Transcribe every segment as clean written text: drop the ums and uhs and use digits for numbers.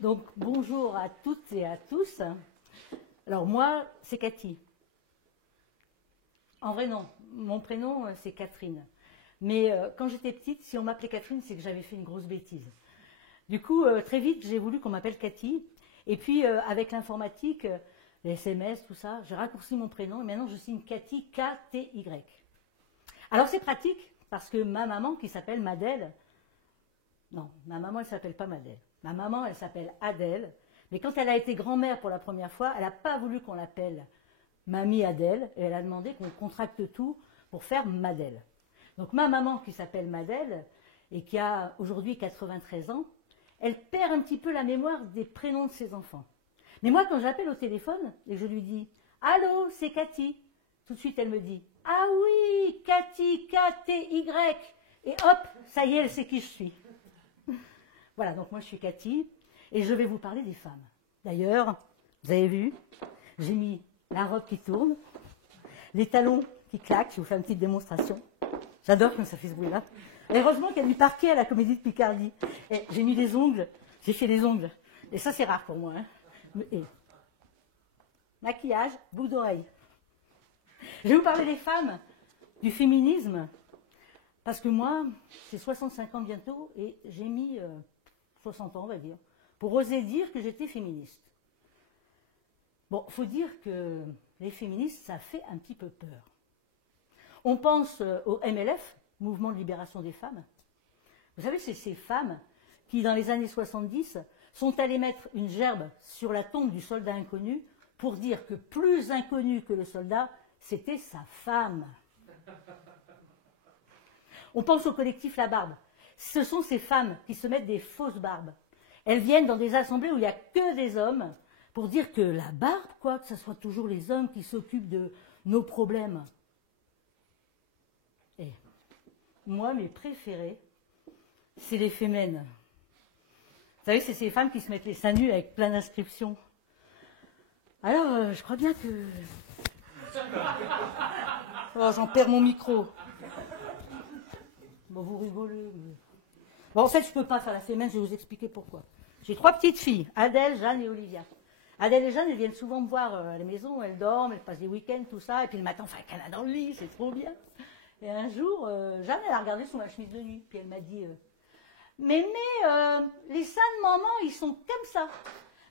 Donc bonjour à toutes et à tous. Alors moi, c'est Cathy. En vrai non, mon prénom c'est Catherine. Mais quand j'étais petite, si on m'appelait Catherine, c'est que j'avais fait une grosse bêtise. Du coup, très vite, j'ai voulu qu'on m'appelle Cathy. Et puis avec l'informatique, les SMS, tout ça, j'ai raccourci mon prénom et maintenant je signe Cathy, K-T-Y. Alors c'est pratique parce que ma maman qui s'appelle Madèle, non, ma maman elle s'appelle pas Madèle. Ma maman elle s'appelle Adèle, mais quand elle a été grand-mère pour la première fois, elle n'a pas voulu qu'on l'appelle Mamie Adèle et elle a demandé qu'on contracte tout pour faire Madèle. Donc ma maman qui s'appelle Madèle et qui a aujourd'hui 93 ans, elle perd un petit peu la mémoire des prénoms de ses enfants. Mais moi quand j'appelle au téléphone et je lui dis « Allô, c'est Cathy », tout de suite elle me dit « Ah oui, Cathy, K-T-Y » et hop, ça y est, elle sait qui je suis. Voilà, donc moi je suis Cathy et je vais vous parler des femmes. D'ailleurs, vous avez vu, j'ai mis la robe qui tourne, les talons qui claquent, je vais vous faire une petite démonstration. J'adore quand ça fait ce bruit-là. Heureusement qu'il y a du parquet à la Comédie de Picardie. Et j'ai mis des ongles, j'ai fait des ongles. Et ça c'est rare pour moi. Hein. Et maquillage, boucle d'oreille. Je vais vous parler des femmes, du féminisme, parce que moi, j'ai 65 ans bientôt et j'ai mis 60 ans, on va dire, pour oser dire que j'étais féministe. Bon, il faut dire que les féministes, ça fait un petit peu peur. On pense au MLF, Mouvement de libération des femmes. Vous savez, c'est ces femmes qui, dans les années 70, sont allées mettre une gerbe sur la tombe du soldat inconnu pour dire que plus inconnu que le soldat, c'était sa femme. On pense au collectif La Barbe. Ce sont ces femmes qui se mettent des fausses barbes. Elles viennent dans des assemblées où il n'y a que des hommes pour dire que la barbe, quoi, que ce soit toujours les hommes qui s'occupent de nos problèmes. Et moi, mes préférés, c'est les fémènes. Vous savez, c'est ces femmes qui se mettent les seins nus avec plein d'inscriptions. Alors, je crois bien que... Oh, j'en perds mon micro. Bon, vous rigolez. Mais... Bon, en fait, je ne peux pas faire la fémène, je vais vous expliquer pourquoi. J'ai 3 petites filles, Adèle, Jeanne et Olivia. Adèle et Jeanne, elles viennent souvent me voir à la maison, elles dorment, elles passent des week-ends, tout ça, et puis le matin, on fait un câlin dans le lit, c'est trop bien. Et un jour, Jeanne, elle a regardé sous ma chemise de nuit, puis elle m'a dit mais les seins de maman, ils sont comme ça.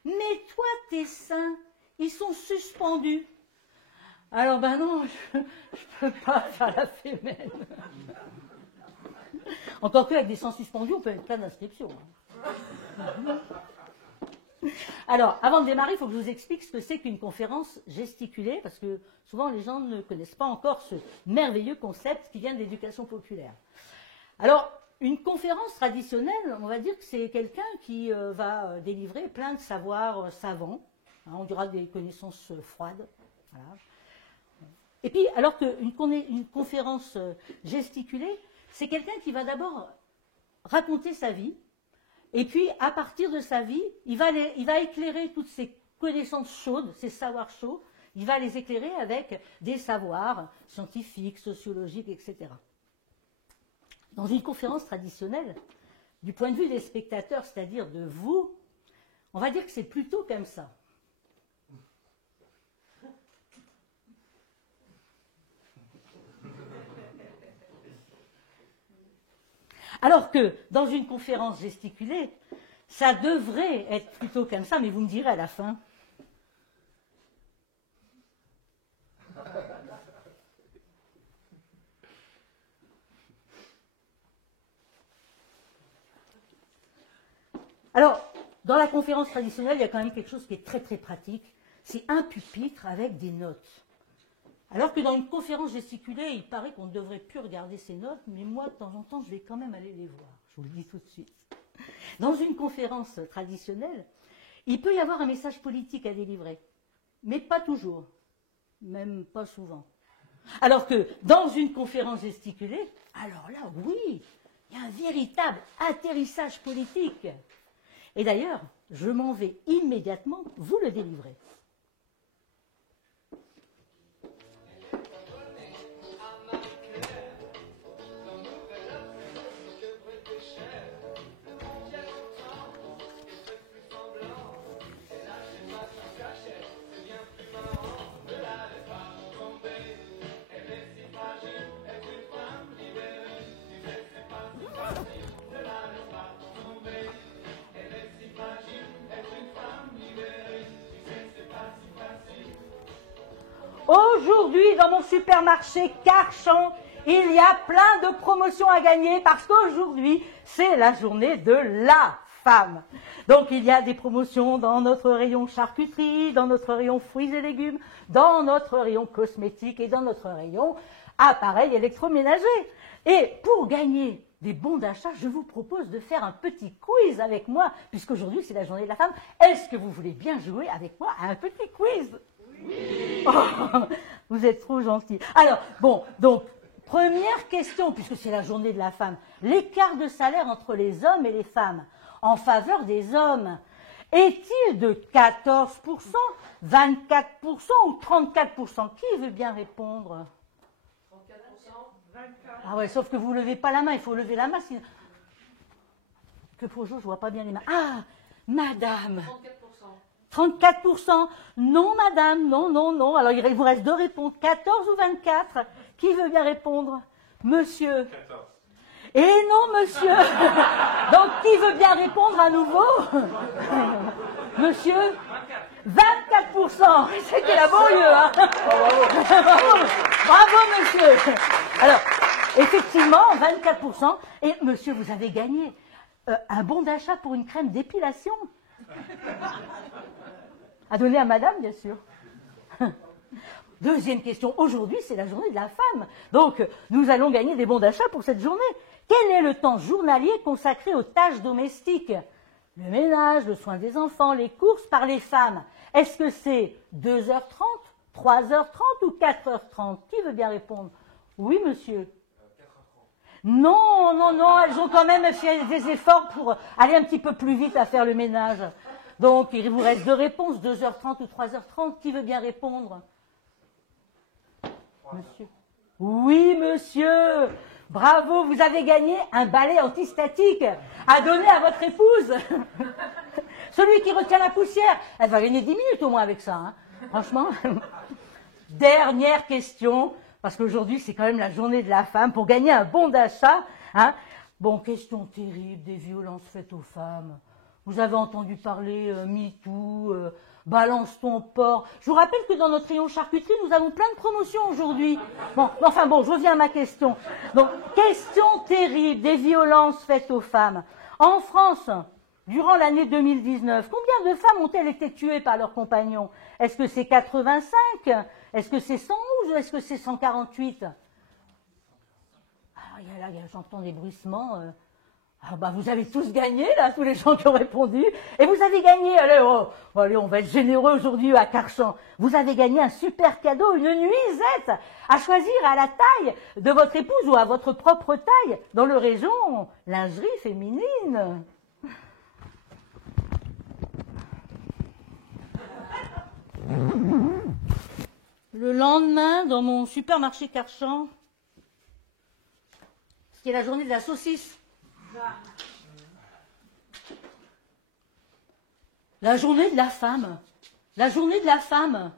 Mais toi, tes seins, ils sont suspendus. Alors, ben non, je peux pas faire la fémène. Encore qu'avec des seins suspendus, on peut mettre plein d'inscriptions. Alors, avant de démarrer, il faut que je vous explique ce que c'est qu'une conférence gesticulée, parce que souvent les gens ne connaissent pas encore ce merveilleux concept qui vient de l'éducation populaire. Alors, une conférence traditionnelle, on va dire que c'est quelqu'un qui va délivrer plein de savoirs savants, hein, on dira des connaissances froides. Voilà. Et puis, alors qu'une conférence gesticulée, c'est quelqu'un qui va d'abord raconter sa vie, et puis à partir de sa vie, il va éclairer toutes ses connaissances chaudes, ses savoirs chauds, il va les éclairer avec des savoirs scientifiques, sociologiques, etc. Dans une conférence traditionnelle, du point de vue des spectateurs, c'est-à-dire de vous, on va dire que c'est plutôt comme ça. Alors que dans une conférence gesticulée, ça devrait être plutôt comme ça, mais vous me direz à la fin. Alors, dans la conférence traditionnelle, il y a quand même quelque chose qui est très très pratique, c'est un pupitre avec des notes. Alors que dans une conférence gesticulée, il paraît qu'on ne devrait plus regarder ces notes, mais moi, de temps en temps, je vais quand même aller les voir. Je vous le dis tout de suite. Dans une conférence traditionnelle, il peut y avoir un message politique à délivrer, mais pas toujours, même pas souvent. Alors que dans une conférence gesticulée, alors là, oui, il y a un véritable atterrissage politique. Et d'ailleurs, je m'en vais immédiatement vous le délivrer. Aujourd'hui, dans mon supermarché Carchan, il y a plein de promotions à gagner parce qu'aujourd'hui, c'est la journée de la femme. Donc, il y a des promotions dans notre rayon charcuterie, dans notre rayon fruits et légumes, dans notre rayon cosmétiques et dans notre rayon appareils électroménagers. Et pour gagner des bons d'achat, je vous propose de faire un petit quiz avec moi, puisqu'aujourd'hui, c'est la journée de la femme. Est-ce que vous voulez bien jouer avec moi à un petit quiz? Oui. Oh, vous êtes trop gentils. Alors, bon, donc, première question, puisque c'est la journée de la femme. L'écart de salaire entre les hommes et les femmes en faveur des hommes est-il de 14%, 24% ou 34%? Qui veut bien répondre? 34%, 24%. Ah ouais, sauf que vous ne levez pas la main, il faut lever la main. Sinon... Que pour jour, je ne vois pas bien les mains. Ah, madame. 34%. 34%. Non, madame, non, non, non. Alors, il vous reste deux réponses. 14 ou 24. Qui veut bien répondre? Monsieur. 14. Et non, monsieur. Donc, qui veut bien répondre à nouveau? Monsieur? 24%. C'était laborieux, hein? Bravo. Bravo, monsieur. Alors, effectivement, 24%. Et monsieur, vous avez gagné un bon d'achat pour une crème d'épilation. À donner à madame, bien sûr. Deuxième question. Aujourd'hui, c'est la journée de la femme. Donc, nous allons gagner des bons d'achat pour cette journée. Quel est le temps journalier consacré aux tâches domestiques? Le ménage, le soin des enfants, les courses par les femmes. Est-ce que c'est 2h30, 3h30 ou 4h30? Qui veut bien répondre? Oui, monsieur. 4h30. Non, non, non, elles ont quand même fait des efforts pour aller un petit peu plus vite à faire le ménage. Donc, il vous reste deux réponses, 2h30 ou 3h30. Qui veut bien répondre? Monsieur. Oui, monsieur. Bravo, vous avez gagné un balai antistatique à donner à votre épouse. Celui qui retient la poussière. Elle va gagner 10 minutes au moins avec ça, hein. Franchement. Dernière question, parce qu'aujourd'hui, c'est quand même la journée de la femme, pour gagner un bon d'achat. Hein. Bon, question terrible des violences faites aux femmes. Vous avez entendu parler MeToo, balance ton porc. Je vous rappelle que dans notre rayon charcuterie, nous avons plein de promotions aujourd'hui. Bon, enfin bon, je reviens à ma question. Donc, question terrible des violences faites aux femmes. En France, durant l'année 2019, combien de femmes ont-elles été tuées par leurs compagnons? Est-ce que c'est 85? Est-ce que c'est 111 ou est-ce que c'est 148? Ah, j'entends des bruissements. Ah bah vous avez tous gagné, là, tous les gens qui ont répondu. Et vous avez gagné, allez, allez, on va être généreux aujourd'hui à Carchan. Vous avez gagné un super cadeau, une nuisette, à choisir à la taille de votre épouse ou à votre propre taille, dans le rayon lingerie féminine. Le lendemain, dans mon supermarché Carchan, c'était la journée de la saucisse. La journée de la femme. La journée de la femme.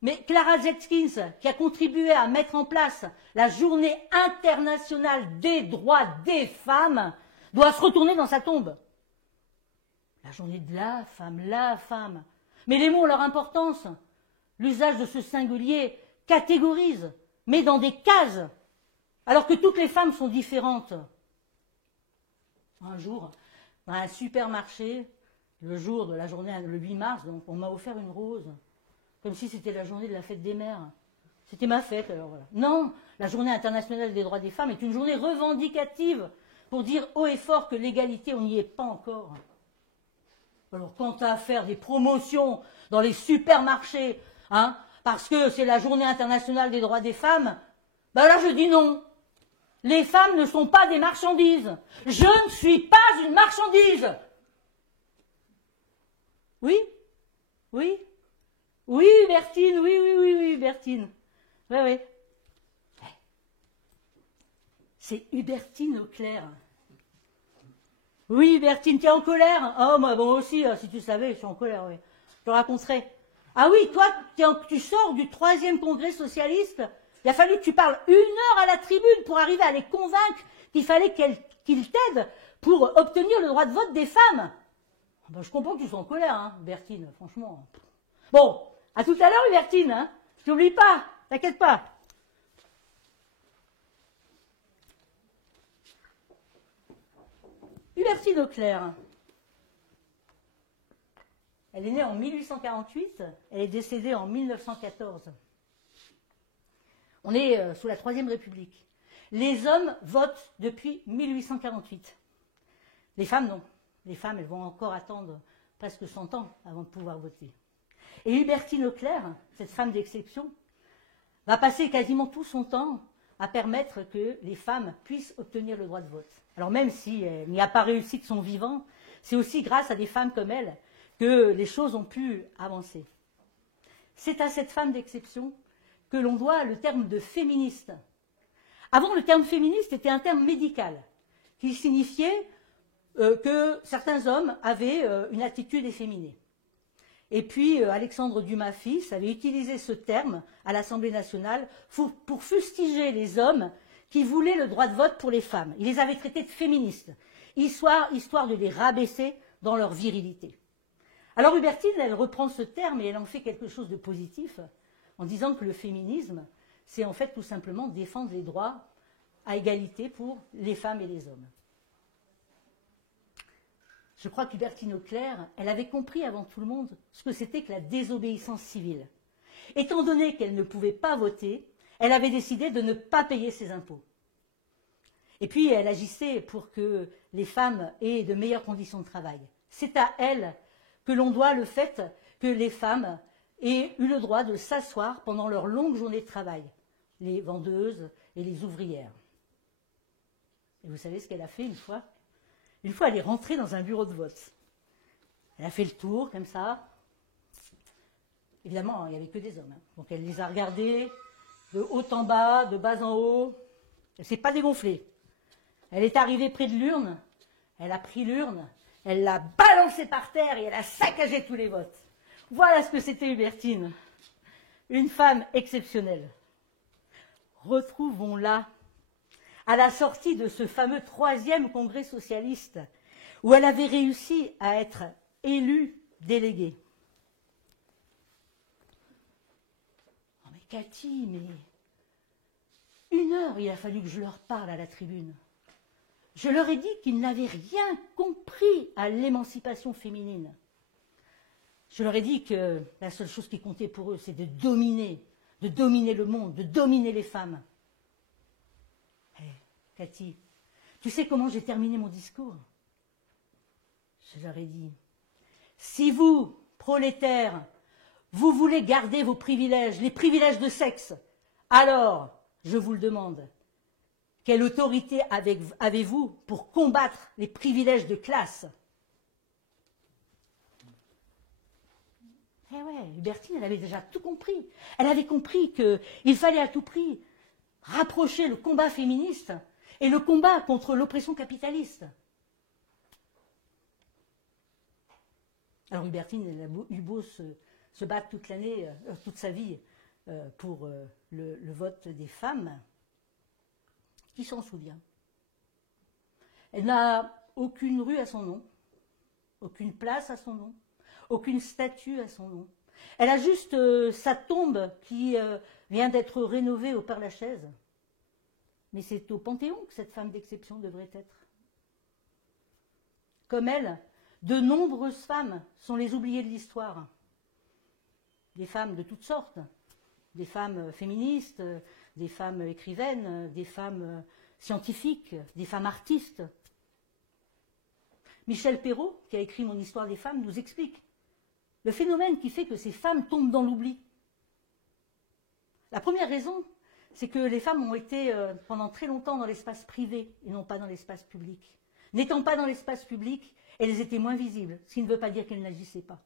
Mais Clara Zetkin, qui a contribué à mettre en place la journée internationale des droits des femmes, doit se retourner dans sa tombe. La journée de la femme, la femme. Mais les mots ont leur importance. L'usage de ce singulier catégorise, met dans des cases, alors que toutes les femmes sont différentes. Un jour, dans un supermarché, le jour de la journée, le 8 mars, donc on m'a offert une rose, comme si c'était la journée de la fête des mères. C'était ma fête, alors voilà. Non, la journée internationale des droits des femmes est une journée revendicative pour dire haut et fort que l'égalité, on n'y est pas encore. Alors, quant à faire des promotions dans les supermarchés, hein, parce que c'est la journée internationale des droits des femmes, ben là je dis non. Les femmes ne sont pas des marchandises. Je ne suis pas une marchandise. Oui? Oui? Oui, Bertine, oui, oui, oui, oui, Bertine. Oui, oui. C'est Hubertine Auclair. Oui, Bertine, tu es en colère? Oh, moi aussi, si tu savais, je suis en colère, oui. Je te raconterai. Ah oui, toi, tu sors du 3e congrès socialiste. Il a fallu que tu parles 1 heure à la tribune pour arriver à les convaincre qu'il fallait qu'ils t'aident pour obtenir le droit de vote des femmes. Ben, je comprends que tu sois en colère, hein, Bertine, franchement. Bon, à tout à l'heure, Bertine. Hein. Je t'oublie pas, t'inquiète pas. Hubertine Auclair. Elle est née en 1848, elle est décédée en 1914. On est sous la Troisième République. Les hommes votent depuis 1848. Les femmes, non. Les femmes, elles vont encore attendre presque 100 ans avant de pouvoir voter. Et Hubertine Auclair, cette femme d'exception, va passer quasiment tout son temps à permettre que les femmes puissent obtenir le droit de vote. Alors même si elle n'y a pas réussi de son vivant, c'est aussi grâce à des femmes comme elle que les choses ont pu avancer. C'est à cette femme d'exception que l'on doit le terme de féministe. Avant, le terme féministe était un terme médical qui signifiait que certains hommes avaient une attitude efféminée. Et puis, Alexandre Dumas fils avait utilisé ce terme à l'Assemblée nationale pour fustiger les hommes qui voulaient le droit de vote pour les femmes. Il les avait traités de féministes, histoire de les rabaisser dans leur virilité. Alors Hubertine, elle reprend ce terme et elle en fait quelque chose de positif en disant que le féminisme, c'est en fait tout simplement défendre les droits à égalité pour les femmes et les hommes. Je crois qu'Hubertine Auclair, elle avait compris avant tout le monde ce que c'était que la désobéissance civile. Étant donné qu'elle ne pouvait pas voter, elle avait décidé de ne pas payer ses impôts. Et puis, elle agissait pour que les femmes aient de meilleures conditions de travail. C'est à elle que l'on doit le fait que les femmes aient eu le droit de s'asseoir pendant leur longue journée de travail, les vendeuses et les ouvrières. Et vous savez ce qu'elle a fait une fois ? Une fois, elle est rentrée dans un bureau de vote. Elle a fait le tour, comme ça. Évidemment, il n'y avait que des hommes. Hein. Donc, elle les a regardés de haut en bas, de bas en haut. Elle ne s'est pas dégonflée. Elle est arrivée près de l'urne. Elle a pris l'urne. Elle l'a balancée par terre et elle a saccagé tous les votes. Voilà ce que c'était Hubertine. Une femme exceptionnelle. Retrouvons-la à la sortie de ce fameux 3e congrès socialiste, où elle avait réussi à être élue déléguée. Oh mais Cathy, mais 1 heure il a fallu que je leur parle à la tribune. Je leur ai dit qu'ils n'avaient rien compris à l'émancipation féminine. Je leur ai dit que la seule chose qui comptait pour eux, c'est de dominer le monde, de dominer les femmes. Cathy, tu sais comment j'ai terminé mon discours? Je leur ai dit, si vous, prolétaires, vous voulez garder vos privilèges, les privilèges de sexe, alors, je vous le demande, quelle autorité avez-vous pour combattre les privilèges de classe? Eh ouais, Hubertine, elle avait déjà tout compris. Elle avait compris qu'il fallait à tout prix rapprocher le combat féministe et le combat contre l'oppression capitaliste. Alors Hubertine, elle a eu beau se battre toute l'année, toute sa vie, pour le vote des femmes. Qui s'en souvient? Elle n'a aucune rue à son nom, aucune place à son nom, aucune statue à son nom. Elle a juste sa tombe qui vient d'être rénovée au Père-Lachaise. Mais c'est au Panthéon que cette femme d'exception devrait être. Comme elle, de nombreuses femmes sont les oubliées de l'histoire. Des femmes de toutes sortes, des femmes féministes, des femmes écrivaines, des femmes scientifiques, des femmes artistes. Michel Perrault, qui a écrit Mon histoire des femmes, nous explique le phénomène qui fait que ces femmes tombent dans l'oubli. La première raison, c'est que les femmes ont été pendant très longtemps dans l'espace privé et non pas dans l'espace public. N'étant pas dans l'espace public, elles étaient moins visibles, ce qui ne veut pas dire qu'elles n'agissaient pas.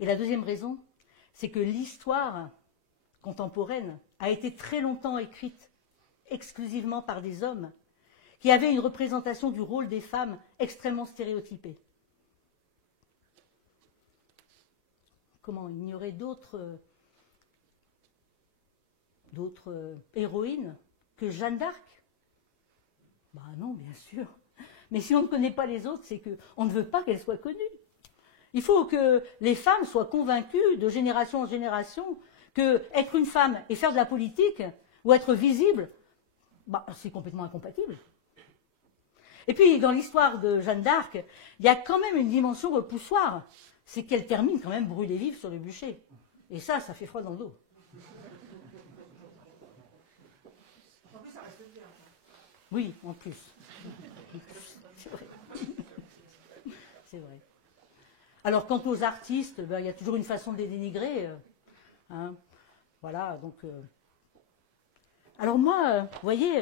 Et la deuxième raison, c'est que l'histoire contemporaine a été très longtemps écrite exclusivement par des hommes qui avaient une représentation du rôle des femmes extrêmement stéréotypée. Comment il y aurait d'autres héroïnes que Jeanne d'Arc? Ben non, bien sûr. Mais si on ne connaît pas les autres, c'est qu'on ne veut pas qu'elles soient connues. Il faut que les femmes soient convaincues de génération en génération que être une femme et faire de la politique, ou être visible, bah, c'est complètement incompatible. Et puis, dans l'histoire de Jeanne d'Arc, il y a quand même une dimension repoussoire. C'est qu'elle termine quand même brûlée vive sur le bûcher. Et ça fait froid dans le dos. En plus, ça reste vert. Oui, en plus. C'est vrai. C'est vrai. Alors, quant aux artistes, ben, il y a toujours une façon de les dénigrer. Hein. Voilà, donc... Alors moi, vous voyez,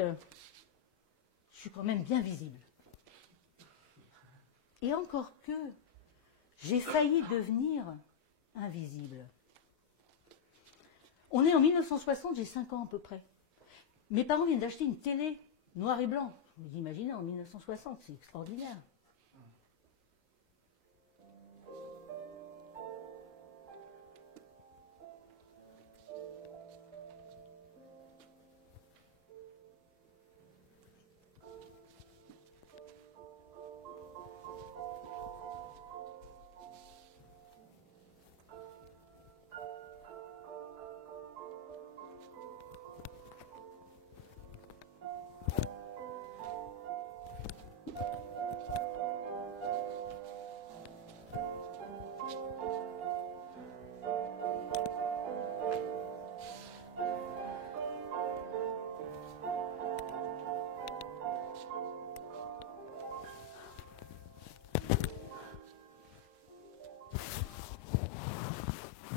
je suis quand même bien visible. Et encore que, j'ai failli devenir invisible. On est en 1960, j'ai 5 ans à peu près. Mes parents viennent d'acheter une télé noir et blanc. Vous imaginez, en 1960, c'est extraordinaire.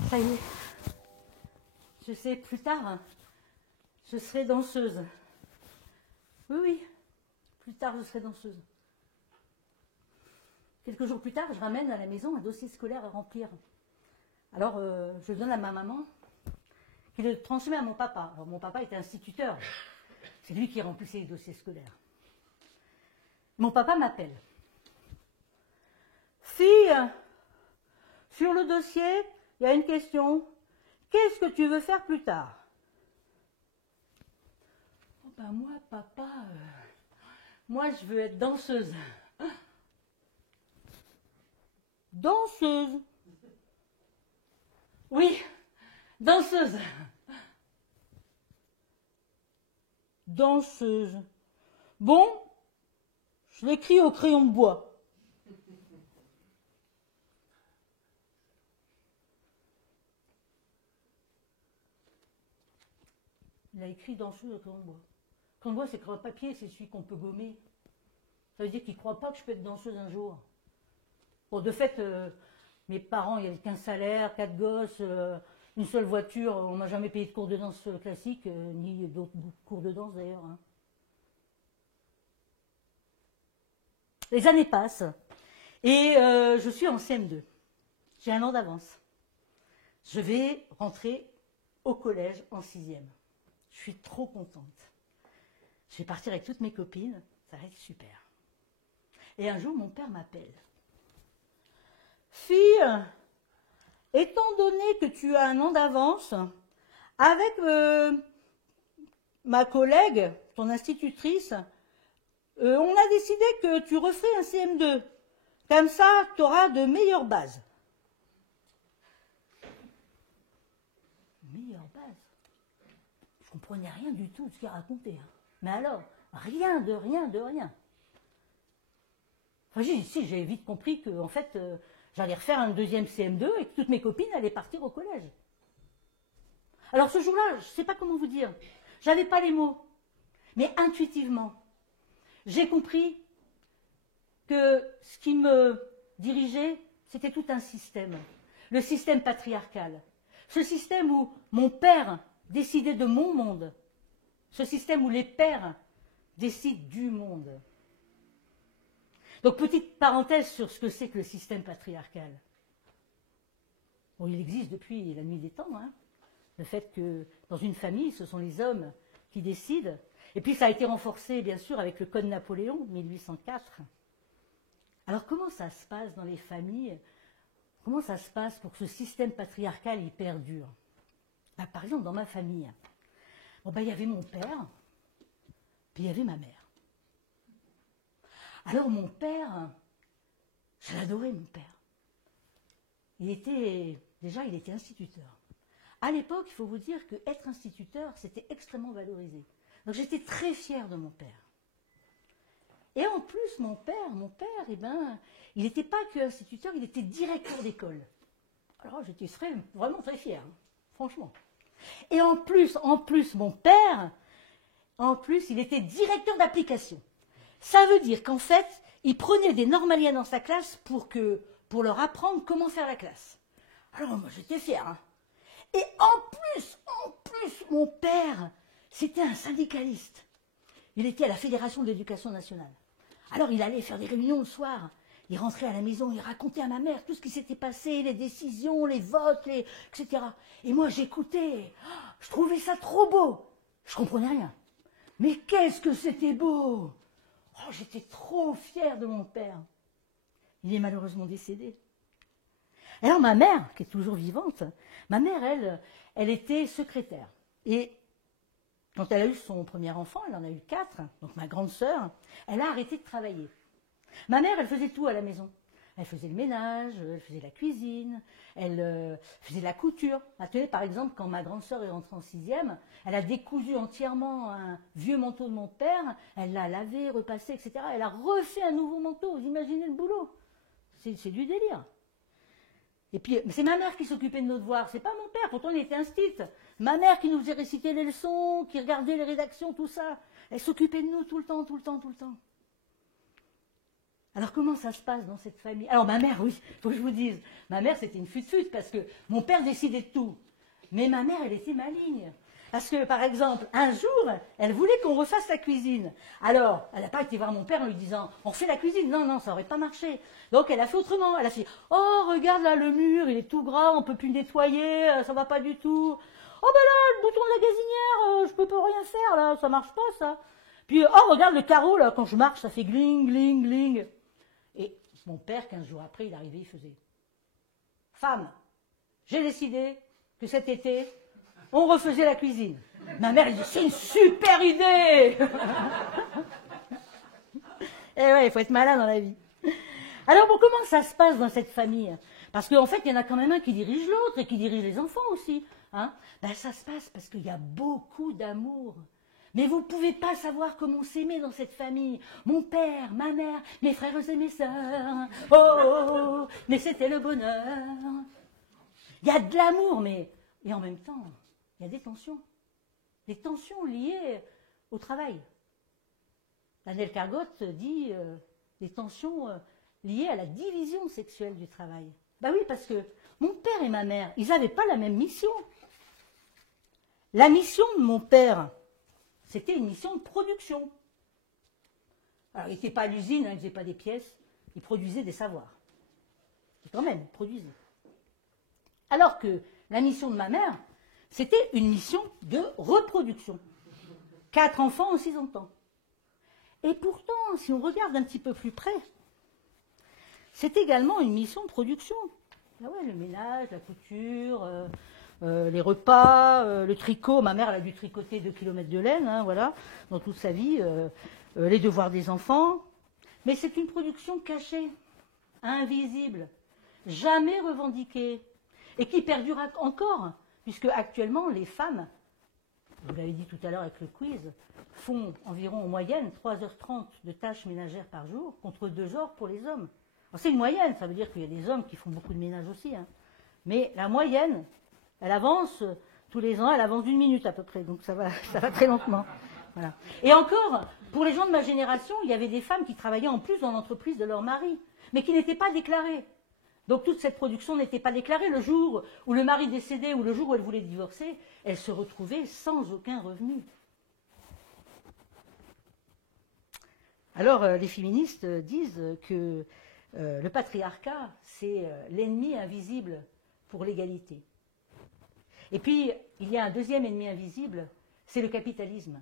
Ça y est. Je sais, plus tard, je serai danseuse. Oui, oui, plus tard, je serai danseuse. Quelques jours plus tard, je ramène à la maison un dossier scolaire à remplir. Alors, je le donne à ma maman, qui le transmet à mon papa. Alors, mon papa était instituteur. C'est lui qui remplissait les dossiers scolaires. Mon papa m'appelle. Fille, sur le dossier, il y a une question. Qu'est-ce que tu veux faire plus tard? Oh ben moi, papa, moi je veux être danseuse. Danseuse? Oui, danseuse. Danseuse. Bon, je l'écris au crayon de bois. Il a écrit danseuse au crayon de bois. Le crayon de bois, c'est le papier, c'est celui qu'on peut gommer. Ça veut dire qu'il ne croit pas que je peux être danseuse un jour. Bon, de fait, mes parents, il n'y avait qu'un salaire, 4 gosses, une seule voiture. On ne m'a jamais payé de cours de danse classique, ni d'autres cours de danse d'ailleurs. Hein. Les années passent et je suis en CM2. J'ai 1 an d'avance. Je vais rentrer au collège en 6e. Je suis trop contente. Je vais partir avec toutes mes copines, ça va être super. Et un jour, mon père m'appelle. Fille, étant donné que tu as 1 an d'avance, avec ma collègue, ton institutrice, on a décidé que tu referais un CM2. Comme ça, tu auras de meilleures bases. Meilleures bases? Je ne comprenais rien du tout de ce qu'il racontait. Hein. Mais alors, rien de rien de rien. Enfin, j'ai vite compris que, en fait, j'allais refaire un 2e CM2 et que toutes mes copines allaient partir au collège. Alors ce jour-là, je ne sais pas comment vous dire, j'avais pas les mots, mais intuitivement, j'ai compris que ce qui me dirigeait, c'était tout un système, le système patriarcal. Ce système où mon père décidait de mon monde, ce système où les pères décident du monde. Donc, petite parenthèse sur ce que c'est que le système patriarcal. Bon, il existe depuis la nuit des temps, hein. Le fait que dans une famille, ce sont les hommes qui décident. Et puis, ça a été renforcé, bien sûr, avec le Code Napoléon, 1804. Alors, comment ça se passe dans les familles? Comment ça se passe pour que ce système patriarcal y perdure? Ben, par exemple, dans ma famille, bon, ben, il y avait mon père, puis il y avait ma mère. Alors mon père, je l'adorais mon père. Il était instituteur. À l'époque, il faut vous dire qu'être instituteur, c'était extrêmement valorisé. Donc j'étais très fière de mon père. Et en plus, mon père, eh ben, il n'était pas que instituteur, il était directeur d'école. Alors j'étais vraiment très fière, hein, franchement. Et en plus, mon père, il était directeur d'application. Ça veut dire qu'en fait, il prenait des normaliens dans sa classe pour leur apprendre comment faire la classe. Alors moi, j'étais fière. Hein. Et en plus, mon père, c'était un syndicaliste. Il était à la Fédération de l'éducation nationale. Alors il allait faire des réunions le soir. Il rentrait à la maison, il racontait à ma mère tout ce qui s'était passé, les décisions, les votes, etc. Et moi, j'écoutais. Je trouvais ça trop beau. Je comprenais rien. Mais qu'est-ce que c'était beau! Oh, j'étais trop fière de mon père. Il est malheureusement décédé. Alors ma mère, qui est toujours vivante, ma mère, elle était secrétaire. Et quand elle a eu son premier enfant, elle en a eu 4, donc ma grande sœur, elle a arrêté de travailler. Ma mère, elle faisait tout à la maison. Elle faisait le ménage, elle faisait la cuisine, elle faisait la couture. Attendez, par exemple, quand ma grande sœur est rentrée en 6e, elle a décousu entièrement un vieux manteau de mon père, elle l'a lavé, repassé, etc. Elle a refait un nouveau manteau, vous imaginez le boulot. C'est du délire. Et puis, c'est ma mère qui s'occupait de nos devoirs, c'est pas mon père, pourtant il était instit. Ma mère qui nous faisait réciter les leçons, qui regardait les rédactions, tout ça. Elle s'occupait de nous tout le temps. Alors comment ça se passe dans cette famille? Alors ma mère, oui, il faut que je vous dise, ma mère c'était une fut-fut parce que mon père décidait de tout. Mais ma mère, elle était maligne. Parce que, par exemple, un jour, elle voulait qu'on refasse la cuisine. Alors, elle n'a pas été voir mon père en lui disant « On refait la cuisine ». Non, ça n'aurait pas marché. Donc, elle a fait autrement. Elle a fait « Oh, regarde là, le mur, il est tout gras, on ne peut plus le nettoyer, ça ne va pas du tout. Oh, ben là, le bouton de la gazinière, je ne peux rien faire, là, ça ne marche pas, ça. Puis, oh, regarde le carreau, là, quand je marche, ça fait gling, gling, gling. » Et mon père, 15 jours après, il arrivait, il faisait « Femme, j'ai décidé que cet été, on refaisait la cuisine. » Ma mère, elle dit « C'est une super idée !» Et ouais, il faut être malin dans la vie. Alors bon, comment ça se passe dans cette famille? Parce qu'en fait, il y en a quand même un qui dirige l'autre et qui dirige les enfants aussi. Hein? Ben, ça se passe parce qu'il y a beaucoup d'amour. Mais vous ne pouvez pas savoir comment s'aimer dans cette famille. Mon père, ma mère, mes frères et mes sœurs. Oh, mais c'était le bonheur. Il y a de l'amour, mais et en même temps, il y a des tensions. Des tensions liées au travail. Daniel Cargotte dit des tensions liées à la division sexuelle du travail. Ben oui, parce que mon père et ma mère, ils n'avaient pas la même mission. La mission de mon père, c'était une mission de production. Alors, il n'était pas à l'usine, il ne faisait pas des pièces, il produisait des savoirs. Et quand même, il produisait. Alors que la mission de ma mère, c'était une mission de reproduction. 4 enfants en 6 ans. Et pourtant, si on regarde un petit peu plus près, c'est également une mission de production. Ah ouais, le ménage, la couture, les repas, le tricot. Ma mère, elle a dû tricoter 2 kilomètres de laine, hein, voilà, dans toute sa vie. Les devoirs des enfants. Mais c'est une production cachée, invisible, jamais revendiquée, et qui perdure encore, puisque actuellement, les femmes, vous l'avez dit tout à l'heure avec le quiz, font environ en moyenne 3h30 de tâches ménagères par jour, contre 2 heures pour les hommes. C'est une moyenne, ça veut dire qu'il y a des hommes qui font beaucoup de ménage aussi. Hein. Mais la moyenne, elle avance tous les ans, elle avance d'1 minute à peu près, donc ça va très lentement. Voilà. Et encore, pour les gens de ma génération, il y avait des femmes qui travaillaient en plus dans l'entreprise de leur mari, mais qui n'étaient pas déclarées. Donc toute cette production n'était pas déclarée. Le jour où le mari décédait ou le jour où elle voulait divorcer, elle se retrouvait sans aucun revenu. Alors les féministes disent que le patriarcat, c'est l'ennemi invisible pour l'égalité. Et puis, il y a un deuxième ennemi invisible, c'est le capitalisme.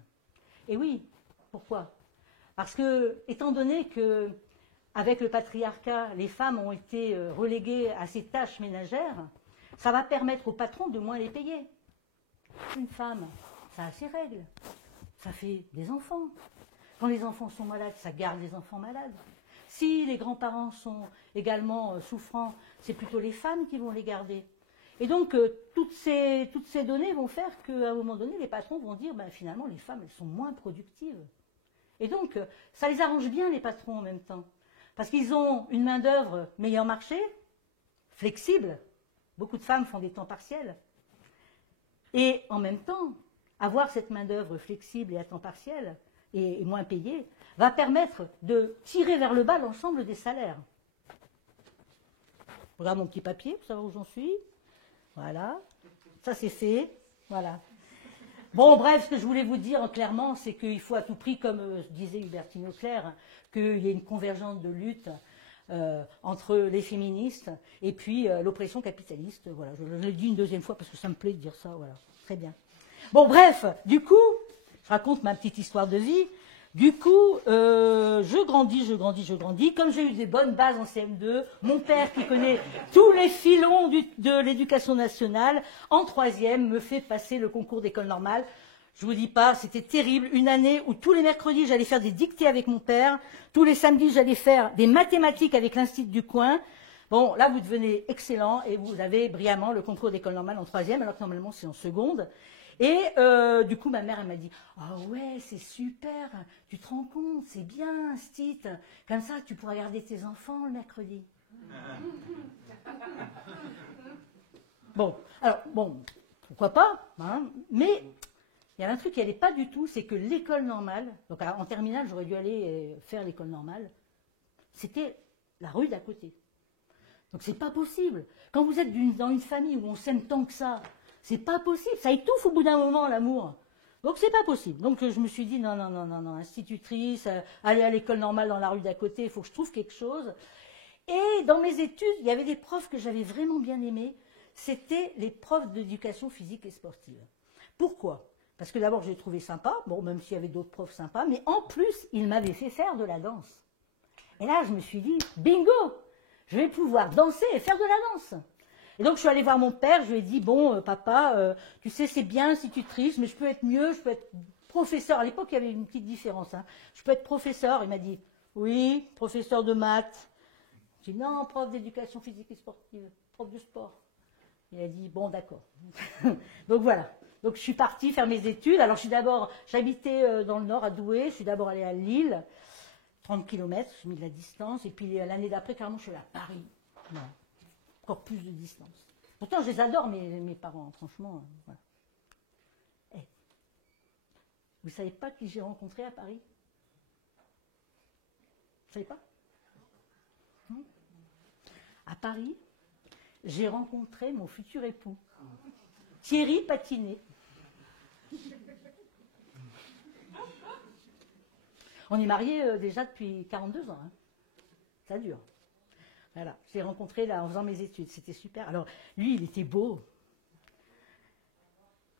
Et oui, pourquoi? Parce que, étant donné que avec le patriarcat, les femmes ont été reléguées à ces tâches ménagères, ça va permettre aux patrons de moins les payer. Une femme, ça a ses règles, ça fait des enfants. Quand les enfants sont malades, ça garde les enfants malades. Si les grands-parents sont également souffrants, c'est plutôt les femmes qui vont les garder. Et donc, toutes ces données vont faire qu'à un moment donné, les patrons vont dire, ben, finalement, les femmes, elles sont moins productives. Et donc, ça les arrange bien, les patrons, en même temps. Parce qu'ils ont une main-d'œuvre meilleur marché, flexible. Beaucoup de femmes font des temps partiels. Et en même temps, avoir cette main-d'œuvre flexible et à temps partiel, et moins payée, va permettre de tirer vers le bas l'ensemble des salaires. Regarde mon petit papier pour savoir où j'en suis. Voilà, ça c'est fait. Voilà. Bon, bref, ce que je voulais vous dire clairement, c'est qu'il faut à tout prix, comme disait Hubertine Auclair, qu'il y ait une convergence de lutte entre les féministes et puis l'oppression capitaliste. Voilà, je le dis une deuxième fois parce que ça me plaît de dire ça. Voilà, très bien. Bon, bref, du coup, je raconte ma petite histoire de vie. Du coup, je grandis. Comme j'ai eu des bonnes bases en CM2, mon père, qui connaît tous les filons de l'éducation nationale, en troisième, me fait passer le concours d'école normale. Je vous dis pas, c'était terrible. Une année où tous les mercredis, j'allais faire des dictées avec mon père. Tous les samedis, j'allais faire des mathématiques avec l'institut du coin. Bon, là, vous devenez excellent et vous avez brillamment le concours d'école normale en troisième, alors que normalement, c'est en seconde. Et du coup, ma mère, elle m'a dit « Ah ouais, c'est super, tu te rends compte, c'est bien, Stit, comme ça, tu pourras garder tes enfants le mercredi. » Bon, alors, bon, pourquoi pas, hein, mais il y avait un truc qui n'allait pas du tout, c'est que l'école normale, donc en terminale, j'aurais dû aller faire l'école normale, c'était la rue d'à côté. Donc c'est pas possible. Quand vous êtes dans une famille où on s'aime tant que ça, c'est pas possible, ça étouffe au bout d'un moment l'amour. Donc c'est pas possible. Donc je me suis dit non, institutrice, aller à l'école normale dans la rue d'à côté, il faut que je trouve quelque chose. Et dans mes études, il y avait des profs que j'avais vraiment bien aimés, c'était les profs d'éducation physique et sportive. Pourquoi? Parce que d'abord je les trouvais sympas, bon même s'il y avait d'autres profs sympas, mais en plus ils m'avaient fait faire de la danse. Et là je me suis dit, bingo, je vais pouvoir danser et faire de la danse. Et donc, je suis allée voir mon père, je lui ai dit, bon, papa, tu sais, c'est bien si tu triches, mais je peux être mieux, je peux être professeur. À l'époque, il y avait une petite différence. Hein. Je peux être professeur. Il m'a dit, oui, professeur de maths. J'ai dit, non, prof d'éducation physique et sportive, prof de sport. Il a dit, bon, d'accord. Donc, voilà. Donc, je suis partie faire mes études. Alors, j'habitais dans le Nord, à Douai. Je suis d'abord allée à Lille, 30 km, j'ai mis de la distance. Et puis, l'année d'après, carrément, je suis allée à Paris. Non. Encore plus de distance. Pourtant, je les adore, mes parents, franchement. Voilà. Hey. Vous ne savez pas qui j'ai rencontré à Paris? Vous ne savez pas? À Paris, j'ai rencontré mon futur époux, Thierry Patinet. On est mariés déjà depuis 42 ans. Hein. Ça dure. Voilà, je l'ai rencontré là en faisant mes études, c'était super. Alors, lui, il était beau,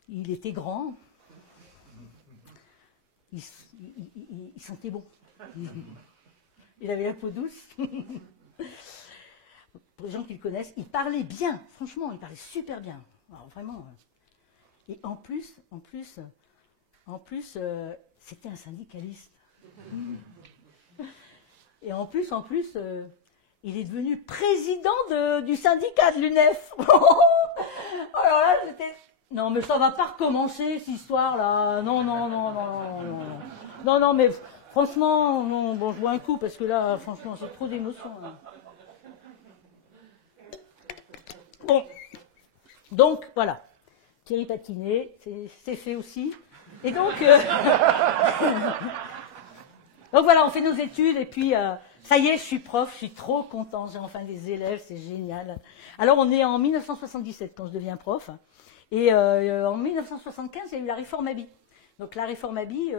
il était grand, il sentait bon. Il avait la peau douce. Pour les gens qui le connaissent, il parlait bien, franchement, il parlait super bien. Alors, vraiment. Et en plus, c'était un syndicaliste. Et en plus, il est devenu président du syndicat de l'UNEF. Alors là, j'étais... Non, mais ça va pas recommencer, cette histoire-là. Non, mais franchement, non, bon, je bois un coup, parce que là, franchement, c'est trop d'émotions. Bon, donc, voilà. Thierry Patinet, c'est fait aussi. Et donc... donc voilà, on fait nos études, et puis... ça y est, je suis prof, je suis trop contente, j'ai enfin des élèves, c'est génial. Alors on est en 1977 quand je deviens prof, et en 1975, il y a eu la réforme Haby. Donc la réforme Haby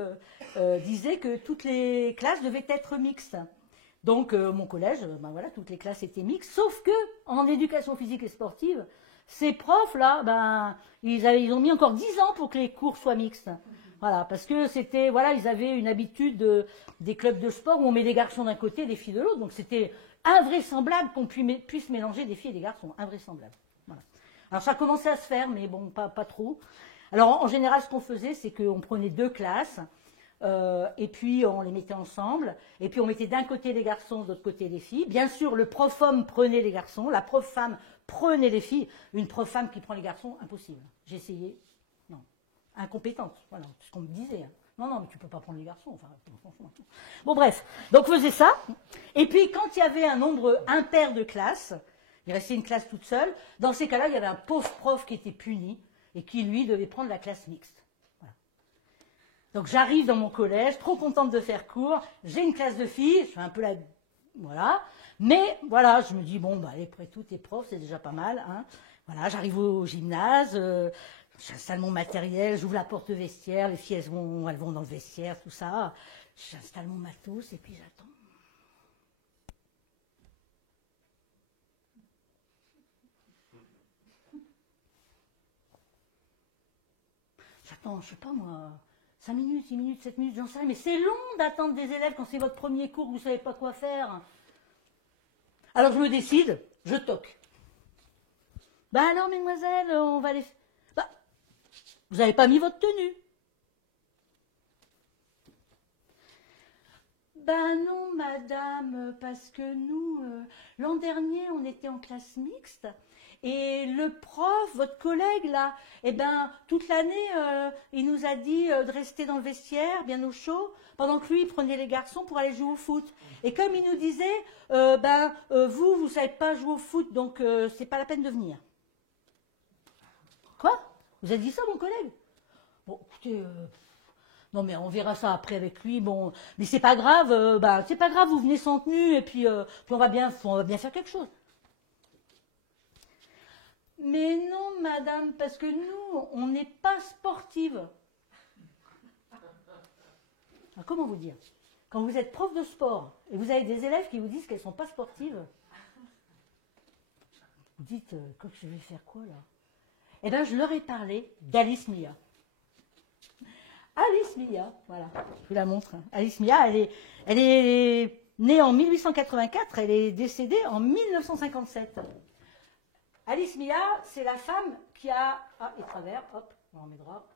disait que toutes les classes devaient être mixtes. Donc mon collège, ben voilà, toutes les classes étaient mixtes, sauf que en éducation physique et sportive, ces profs-là, ben, ils ont mis encore 10 ans pour que les cours soient mixtes. Voilà, parce que c'était, voilà, ils avaient une habitude des clubs de sport où on met des garçons d'un côté et des filles de l'autre, donc c'était invraisemblable qu'on puisse mélanger des filles et des garçons, invraisemblable. Voilà. Alors ça commençait à se faire, mais bon, pas trop. Alors en général, ce qu'on faisait, c'est qu'on prenait 2 classes, et puis on les mettait ensemble, et puis on mettait d'un côté les garçons, de l'autre côté les filles. Bien sûr, le prof homme prenait les garçons, la prof femme prenait les filles. Une prof femme qui prend les garçons, impossible. J'ai essayé, non, incompétente, voilà, c'est ce qu'on me disait. Hein. Non, non, mais tu peux pas prendre les garçons, enfin, franchement. Bon, bref, donc on faisait ça, et puis quand il y avait un nombre impair de classes, il restait une classe toute seule, dans ces cas-là, il y avait un pauvre prof qui était puni, et qui, lui, devait prendre la classe mixte. Donc j'arrive dans mon collège, trop contente de faire cours, j'ai une classe de filles, je fais un peu la... Voilà. Mais voilà, je me dis, bon, bah, après tout, t'es prof, c'est déjà pas mal. Hein. Voilà, j'arrive au gymnase, j'installe mon matériel, j'ouvre la porte de vestiaire, les filles, elles vont dans le vestiaire, tout ça. J'installe mon matos et puis j'attends. J'attends, je sais pas moi... 5 minutes, 6 minutes, 7 minutes, j'en sais rien, mais c'est long d'attendre des élèves quand c'est votre premier cours, vous ne savez pas quoi faire. Alors je me décide, je toque. Bah alors, mesdemoiselles, on va les... Bah, vous n'avez pas mis votre tenue. Ben non, madame, parce que nous, l'an dernier, on était en classe mixte. Et le prof, votre collègue là, eh ben, toute l'année, il nous a dit de rester dans le vestiaire, bien au chaud, pendant que lui, il prenait les garçons pour aller jouer au foot. Et comme il nous disait, vous ne savez pas jouer au foot, donc c'est pas la peine de venir. Quoi? Vous avez dit ça, mon collègue? Bon, écoutez, non mais on verra ça après avec lui. Bon, mais c'est pas grave, c'est pas grave, vous venez sans tenue et puis on va bien faire quelque chose. Mais non, madame, parce que nous, on n'est pas sportive. Alors, comment vous dire? Quand vous êtes prof de sport et vous avez des élèves qui vous disent qu'elles ne sont pas sportives, vous dites, je vais faire quoi là? Eh bien, je leur ai parlé d'Alice Mia. Alice Mia, voilà, je vous la montre. Alice Mia, elle est née en 1884, elle est décédée en 1957. Alice Mia, c'est la femme qui a... Ah, et travers, hop, on en met droit.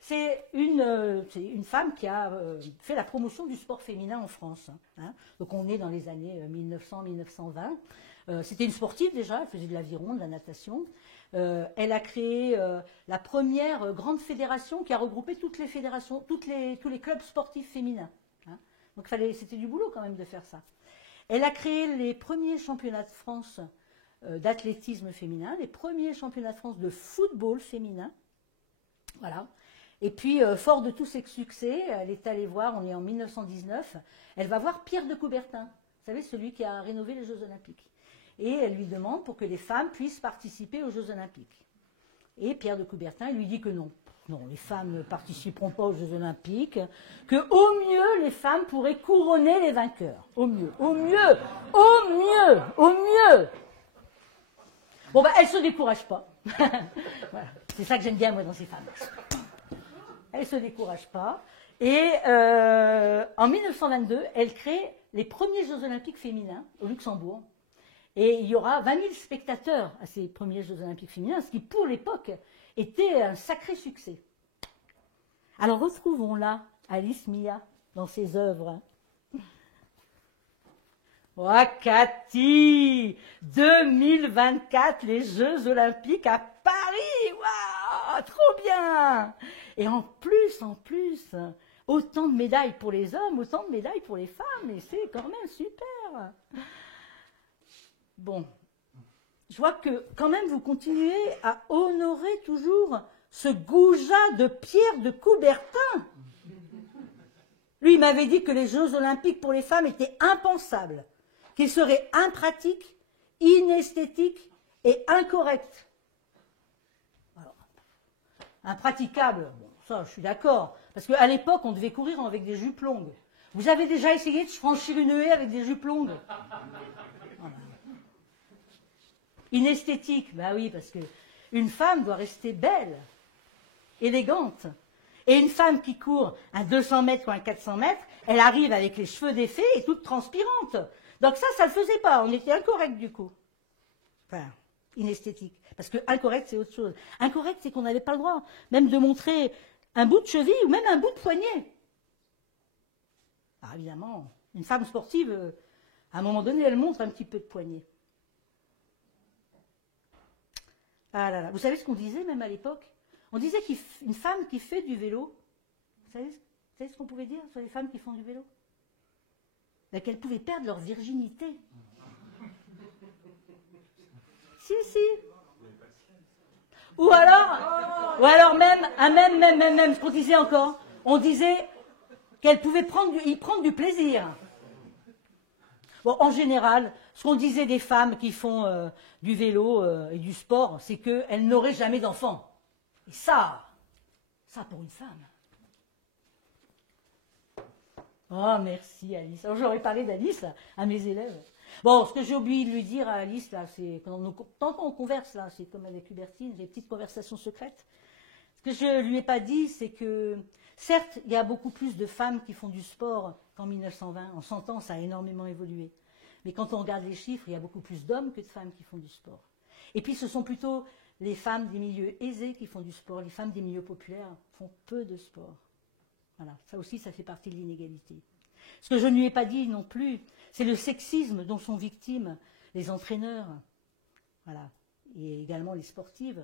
C'est une femme qui a fait la promotion du sport féminin en France. Hein. Donc on est dans les années 1900-1920. C'était une sportive déjà, elle faisait de l'aviron, de la natation. Elle a créé la première grande fédération qui a regroupé toutes les fédérations, tous les clubs sportifs féminins. Hein. Donc c'était du boulot quand même de faire ça. Elle a créé les premiers championnats de France d'athlétisme féminin, les premiers championnats de France de football féminin. Voilà. Et puis, fort de tous ses succès, elle est allée voir, on est en 1919, elle va voir Pierre de Coubertin, vous savez, celui qui a rénové les Jeux Olympiques. Et elle lui demande pour que les femmes puissent participer aux Jeux Olympiques. Et Pierre de Coubertin lui dit que non. Non, les femmes ne participeront pas aux Jeux Olympiques, qu'au mieux, les femmes pourraient couronner les vainqueurs. Au mieux, au mieux, au mieux, au mieux. Bon, elle ne se décourage pas. Voilà. C'est ça que j'aime bien, moi, dans ces femmes. Elle ne se décourage pas. Et en 1922, elle crée les premiers Jeux Olympiques féminins au Luxembourg. Et il y aura 20 000 spectateurs à ces premiers Jeux Olympiques féminins, ce qui, pour l'époque, était un sacré succès. Alors, retrouvons là Alice Mia dans ses œuvres. Oh, Cathy, 2024, les Jeux Olympiques à Paris, waouh, trop bien. Et en plus, autant de médailles pour les hommes, autant de médailles pour les femmes, et c'est quand même super. Bon, je vois que quand même vous continuez à honorer toujours ce goujat de Pierre de Coubertin. Lui, il m'avait dit que les Jeux Olympiques pour les femmes étaient impensables, qu'ils seraient impratiques, inesthétiques et incorrects. Alors, impraticables, bon, ça je suis d'accord, parce qu'à l'époque on devait courir avec des jupes longues. Vous avez déjà essayé de franchir une haie avec des jupes longues? Voilà. Inesthétique, bah oui, parce qu'une femme doit rester belle, élégante. Et une femme qui court un 200 mètres ou un 400 mètres, elle arrive avec les cheveux défaits et toute transpirante. Donc ça ne le faisait pas, on était incorrect du coup. Enfin, inesthétique. Parce que incorrect, c'est autre chose. Incorrect, c'est qu'on n'avait pas le droit même de montrer un bout de cheville ou même un bout de poignet. Alors évidemment, une femme sportive, à un moment donné, elle montre un petit peu de poignet. Ah là là, vous savez ce qu'on disait même à l'époque? On disait qu'une femme qui fait du vélo, vous savez ce qu'on pouvait dire sur les femmes qui font du vélo? Ben, qu'elles pouvaient perdre leur virginité. Si, si. Ou alors même, ce qu'on disait encore, on disait qu'elles pouvaient y prendre du plaisir. Bon, en général, ce qu'on disait des femmes qui font du vélo et du sport, c'est qu'elles n'auraient jamais d'enfants. Et ça pour une femme. Oh, merci Alice. Alors, j'aurais parlé d'Alice à mes élèves. Bon, ce que j'ai oublié de lui dire à Alice, là, c'est quand on converse, là, c'est comme avec Hubertine, des petites conversations secrètes. Ce que je ne lui ai pas dit, c'est que, certes, il y a beaucoup plus de femmes qui font du sport qu'en 1920. En 100 ans, ça a énormément évolué. Mais quand on regarde les chiffres, il y a beaucoup plus d'hommes que de femmes qui font du sport. Et puis, ce sont plutôt les femmes des milieux aisés qui font du sport. Les femmes des milieux populaires font peu de sport. Voilà, ça aussi, ça fait partie de l'inégalité. Ce que je ne lui ai pas dit non plus, c'est le sexisme dont sont victimes les entraîneurs, voilà, et également les sportives.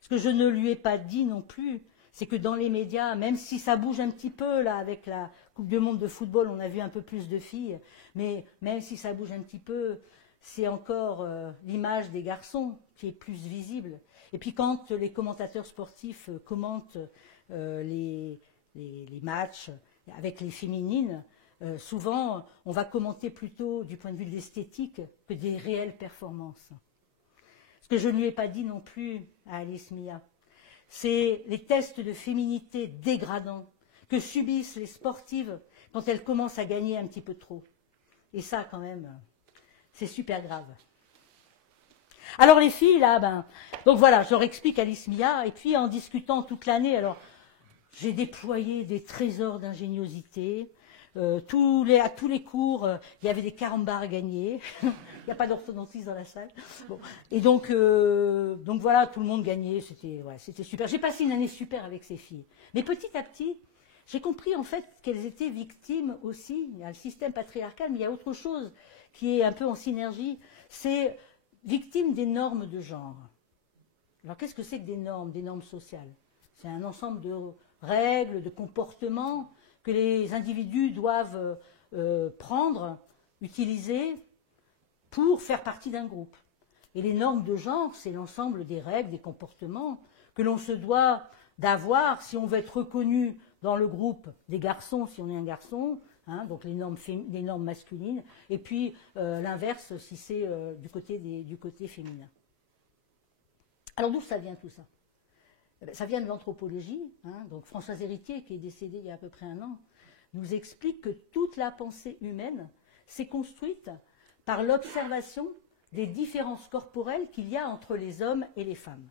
Ce que je ne lui ai pas dit non plus, c'est que dans les médias, même si ça bouge un petit peu, là, avec la Coupe du Monde de football, on a vu un peu plus de filles, mais même si ça bouge un petit peu, c'est encore l'image des garçons qui est plus visible. Et puis quand les commentateurs sportifs commentent les matchs avec les féminines, souvent on va commenter plutôt du point de vue de l'esthétique que des réelles performances. Ce que je ne lui ai pas dit non plus à Alice Mia, c'est les tests de féminité dégradants que subissent les sportives quand elles commencent à gagner un petit peu trop. Et ça, quand même, c'est super grave. Alors les filles, là, donc voilà, je leur explique Alice Mia, et puis en discutant toute l'année, alors j'ai déployé des trésors d'ingéniosité. À tous les cours, il y avait des carambars à gagner. Il n'y a pas d'orthodontiste dans la salle. Bon. Et donc voilà, tout le monde gagnait. C'était super. J'ai passé une année super avec ces filles. Mais petit à petit, j'ai compris en fait qu'elles étaient victimes aussi. Il y a le système patriarcal, mais il y a autre chose qui est un peu en synergie. C'est victime des normes de genre. Alors qu'est-ce que c'est que des normes sociales? C'est un ensemble de règles, de comportements que les individus doivent prendre, utiliser pour faire partie d'un groupe. Et les normes de genre, c'est l'ensemble des règles, des comportements que l'on se doit d'avoir si on veut être reconnu dans le groupe des garçons, si on est un garçon, hein, donc les normes masculines, et puis l'inverse si c'est du côté féminin. Alors d'où ça vient tout ça? Ça vient de l'anthropologie, hein, donc Françoise Héritier, qui est décédée il y a à peu près 1 an, nous explique que toute la pensée humaine s'est construite par l'observation des différences corporelles qu'il y a entre les hommes et les femmes.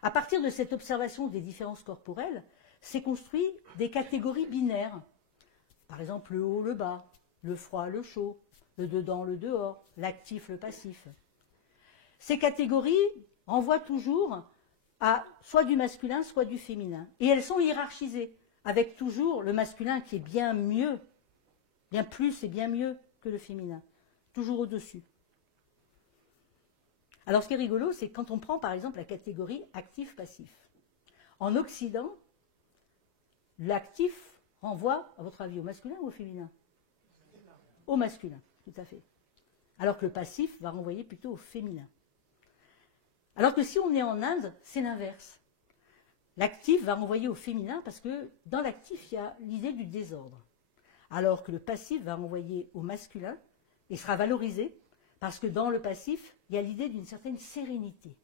À partir de cette observation des différences corporelles, s'est construit des catégories binaires, par exemple le haut, le bas, le froid, le chaud, le dedans, le dehors, l'actif, le passif. Ces catégories renvoient toujours à soit du masculin, soit du féminin. Et elles sont hiérarchisées, avec toujours le masculin qui est bien mieux, bien plus et bien mieux que le féminin, toujours au-dessus. Alors ce qui est rigolo, c'est quand on prend par exemple la catégorie actif-passif. En Occident, l'actif renvoie, à votre avis, au masculin ou au féminin? Au masculin, tout à fait. Alors que le passif va renvoyer plutôt au féminin. Alors que si on est en Inde, c'est l'inverse. L'actif va renvoyer au féminin parce que dans l'actif, il y a l'idée du désordre. Alors que le passif va renvoyer au masculin et sera valorisé parce que dans le passif, il y a l'idée d'une certaine sérénité.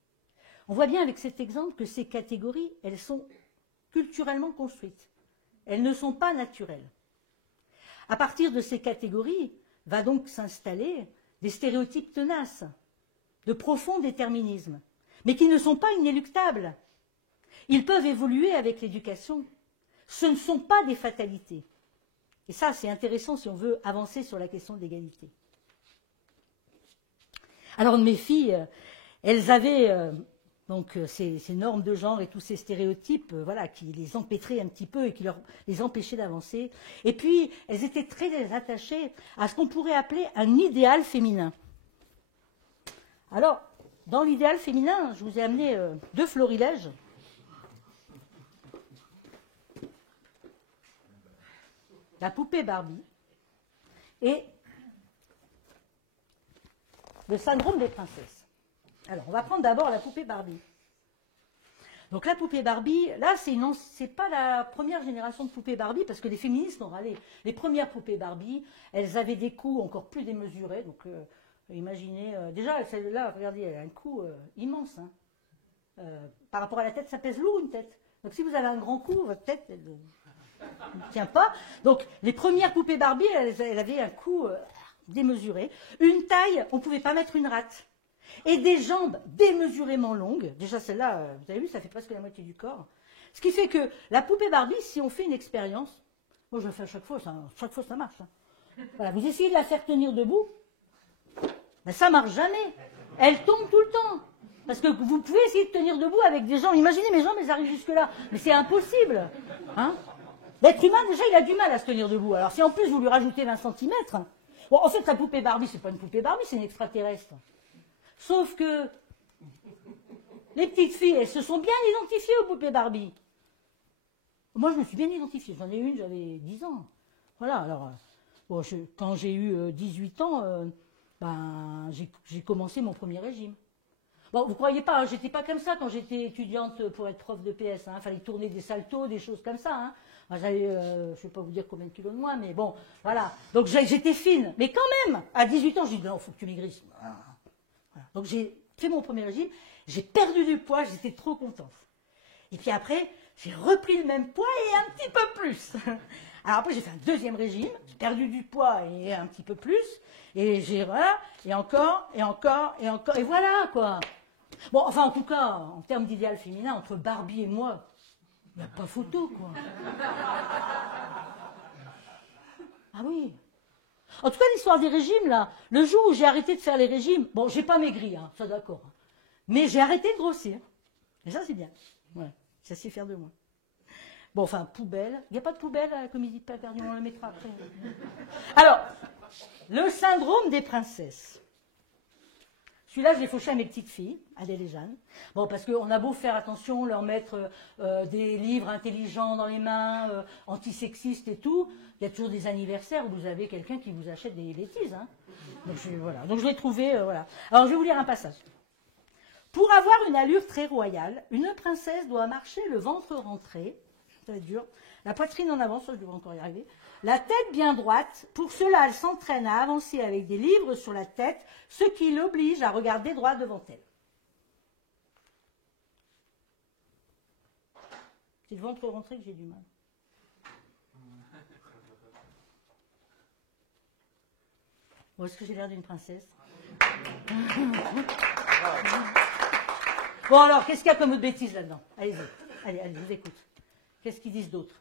On voit bien avec cet exemple que ces catégories, elles sont culturellement construites. Elles ne sont pas naturelles. À partir de ces catégories, va donc s'installer des stéréotypes tenaces, de profond déterminisme, mais qui ne sont pas inéluctables. Ils peuvent évoluer avec l'éducation. Ce ne sont pas des fatalités. Et ça, c'est intéressant si on veut avancer sur la question de l'égalité. Alors, mes filles, elles avaient Donc ces normes de genre et tous ces stéréotypes, voilà, qui les empêtraient un petit peu et qui les empêchaient d'avancer. Et puis, elles étaient très attachées à ce qu'on pourrait appeler un idéal féminin. Alors, dans l'idéal féminin, je vous ai amené 2 florilèges. La poupée Barbie et le syndrome des princesses. Alors, on va prendre d'abord la poupée Barbie. Donc la poupée Barbie, là, c'est pas la première génération de poupées Barbie, parce que les féministes ont râlé. Les premières poupées Barbie, elles avaient des coups encore plus démesurés. Donc, imaginez, déjà, celle-là, regardez, elle a un cou immense. Hein. Par rapport à la tête, ça pèse lourd, une tête. Donc si vous avez un grand cou, votre tête, elle ne tient pas. Donc, les premières poupées Barbie, elles avaient un cou démesuré. Une taille, on ne pouvait pas mettre une rate. Et des jambes démesurément longues. Déjà, celle-là, vous avez vu, ça fait presque la moitié du corps. Ce qui fait que la poupée Barbie, si on fait une expérience, moi je le fais à chaque fois ça marche. Hein. Voilà, vous essayez de la faire tenir debout, ben, ça ne marche jamais. Elle tombe tout le temps. Parce que vous pouvez essayer de tenir debout avec des jambes. Imaginez, mes jambes, elles arrivent jusque-là. Mais c'est impossible. Hein. L'être humain, déjà, il a du mal à se tenir debout. Alors si en plus vous lui rajoutez 20 cm... Bon, en fait, la poupée Barbie, c'est pas une poupée Barbie, c'est une extraterrestre. Sauf que les petites filles, elles se sont bien identifiées aux poupées Barbie. Moi, je me suis bien identifiée. J'en ai une, j'avais 10 ans. Voilà, alors, bon, quand j'ai eu 18 ans, ben, j'ai commencé mon premier régime. Bon, vous croyez pas, hein, j'étais pas comme ça quand j'étais étudiante pour être prof de PS. Hein, fallait tourner des saltos, des choses comme ça. Hein. J'avais, je ne vais pas vous dire combien de kilos de moins, mais bon, voilà. Donc j'étais fine. Mais quand même, à 18 ans, j'ai dit non, il faut que tu maigrisses. Voilà. Donc j'ai fait mon premier régime, j'ai perdu du poids, j'étais trop contente. Et puis après, j'ai repris le même poids et un petit peu plus. Alors après, j'ai fait un deuxième régime, j'ai perdu du poids et un petit peu plus. Et voilà, et encore, et encore, et encore, et voilà quoi. Bon, enfin en tout cas, en termes d'idéal féminin, entre Barbie et moi, il n'y a pas photo quoi. Ah oui. En tout cas, l'histoire des régimes, là, le jour où j'ai arrêté de faire les régimes, bon, j'ai pas maigri, hein, ça d'accord, mais j'ai arrêté de grossir. Et ça, c'est bien. Ouais, ça sait faire de moi. Bon, enfin, poubelle. Il n'y a pas de poubelle à la comédie de Paperdi, on le mettra après. Alors, le syndrome des princesses. Celui-là, je l'ai fauché à mes petites filles, Adèle et Jeanne. Bon, parce qu'on a beau faire attention, leur mettre des livres intelligents dans les mains, antisexistes et tout, il y a toujours des anniversaires où vous avez quelqu'un qui vous achète des bêtises. Hein. Donc, voilà. Donc je l'ai trouvé, voilà. Alors, je vais vous lire un passage. Pour avoir une allure très royale, une princesse doit marcher le ventre rentré, ça va être dur, la poitrine en avant, ça je devrais encore y arriver, la tête bien droite. Pour cela, elle s'entraîne à avancer avec des livres sur la tête, ce qui l'oblige à regarder droit devant elle. C'est le ventre rentré que j'ai du mal. Bon, est-ce que j'ai l'air d'une princesse? Bon alors, qu'est-ce qu'il y a comme autre bêtise là-dedans? Allez-y, allez, je vous écoute. Qu'est-ce qu'ils disent d'autre?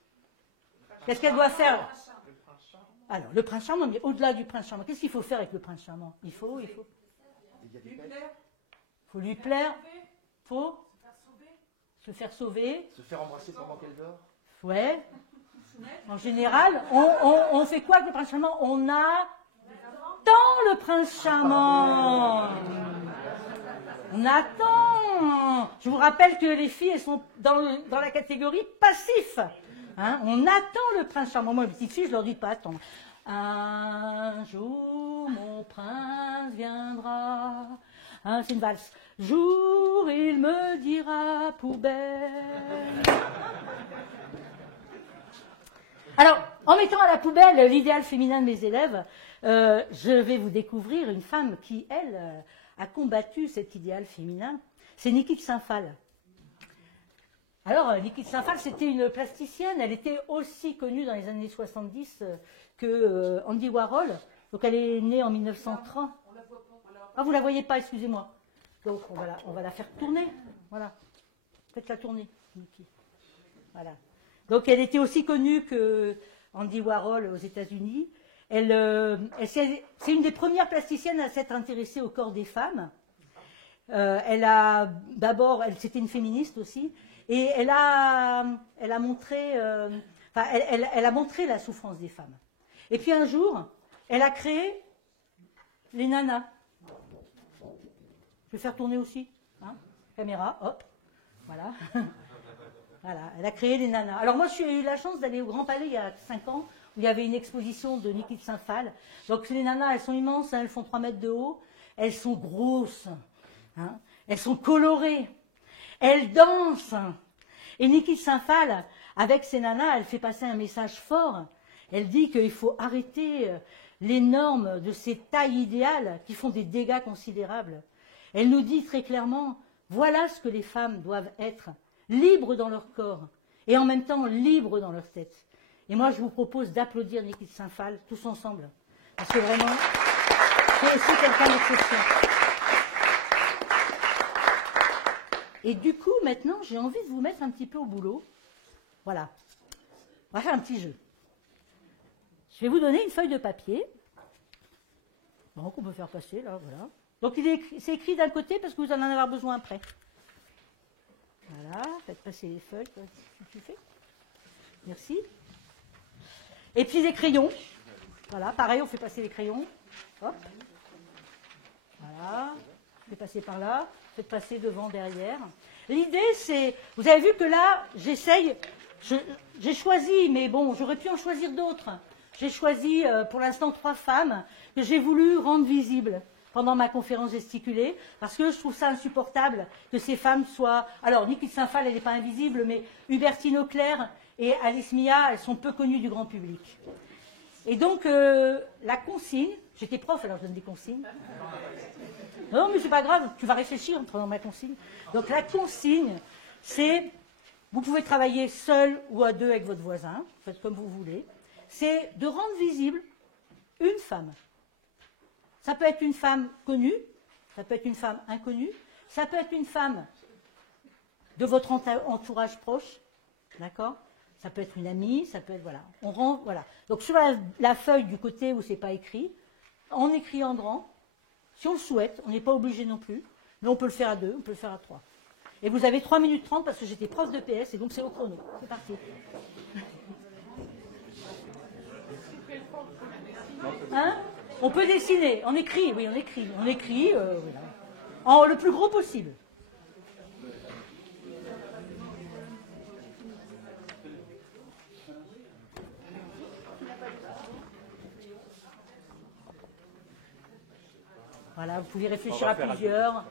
Qu'est-ce qu'elle doit faire? Alors, le prince charmant, mais au-delà du prince charmant, qu'est-ce qu'il faut faire avec le prince charmant? Il faut lui plaire, faut se faire sauver, se faire embrasser pendant qu'elle dort. Ouais. En général, on fait quoi avec le prince charmant? On attend le prince charmant. On attend. Je vous rappelle que les filles, elles sont dans la catégorie passif. Hein, on attend le prince charmant. Moi, les petites filles, je leur dis pas attendre. Un jour, mon prince viendra. Hein, c'est une valse. Jour, il me dira poubelle. Alors, en mettant à la poubelle l'idéal féminin de mes élèves, je vais vous découvrir une femme qui, elle, a combattu cet idéal féminin. C'est Niki de Saint-Phal. Alors, Niki de Saint-Phal, c'était une plasticienne. Elle était aussi connue dans les années 70 que Andy Warhol. Donc, elle est née en 1930. Ah, vous ne la voyez pas, excusez-moi. Donc, on va la faire tourner. Voilà. Faites-la tourner, Niki. Voilà. Donc, elle était aussi connue que Andy Warhol aux États-Unis. C'est une des premières plasticiennes à s'être intéressée au corps des femmes. C'était une féministe aussi, et elle a montré, elle a montré la souffrance des femmes. Et puis un jour, elle a créé les nanas. Je vais faire tourner aussi, hein, caméra, hop, voilà. Voilà, elle a créé les nanas. Alors moi, j'ai eu la chance d'aller au Grand Palais il y a 5 ans, où il y avait une exposition de Niki de Saint-Phal. Donc les nanas, elles sont immenses, hein, elles font 3 mètres de haut, elles sont grosses, hein, elles sont colorées, elles dansent. Et Niki de Saint-Phal, avec ses nanas, elle fait passer un message fort. Elle dit qu'il faut arrêter les normes de ces tailles idéales qui font des dégâts considérables. Elle nous dit très clairement, voilà ce que les femmes doivent être, libres dans leur corps et en même temps libres dans leur tête. Et moi, je vous propose d'applaudir Niki de Saint-Phal tous ensemble. Parce que vraiment, c'est aussi quelqu'un d'exception. Et du coup, maintenant, j'ai envie de vous mettre un petit peu au boulot. Voilà. On va faire un petit jeu. Je vais vous donner une feuille de papier. Donc, on peut faire passer, là, voilà. Donc, c'est écrit d'un côté parce que vous en avez besoin après. Voilà, faites passer les feuilles, si tu fais. Merci. Et puis des crayons. Voilà, pareil, on fait passer les crayons. Hop. Voilà. Faites passer par là. Faites passer devant, derrière. L'idée, c'est... Vous avez vu que là, j'essaye... J'ai choisi, mais bon, j'aurais pu en choisir d'autres. J'ai choisi, pour l'instant, 3 femmes que j'ai voulu rendre visibles pendant ma conférence gesticulée, parce que je trouve ça insupportable que ces femmes soient... Alors, Niki de Saint-Phal, elle n'est pas invisible, mais Hubertine Auclair et Alice Mia, elles sont peu connues du grand public. Et donc, la consigne... J'étais prof, alors je donne des consignes. Non, mais c'est pas grave, tu vas réfléchir pendant ma consigne. Donc, la consigne, c'est... Vous pouvez travailler seul ou à 2 avec votre voisin, faites comme vous voulez. C'est de rendre visible une femme. Ça peut être une femme connue, ça peut être une femme inconnue, ça peut être une femme de votre entourage proche, d'accord? Ça peut être une amie, ça peut être, voilà. On rend, voilà. Donc sur la feuille du côté où c'est pas écrit, on écrit en grand. Si on le souhaite, on n'est pas obligé non plus, mais on peut le faire à 2, on peut le faire à 3. Et vous avez 3 minutes 30 parce que j'étais prof de PS et donc c'est au chrono. C'est parti. Hein? On peut dessiner, on écrit, oui, on écrit. On écrit, voilà. En le plus gros possible. Voilà, vous pouvez réfléchir à plusieurs.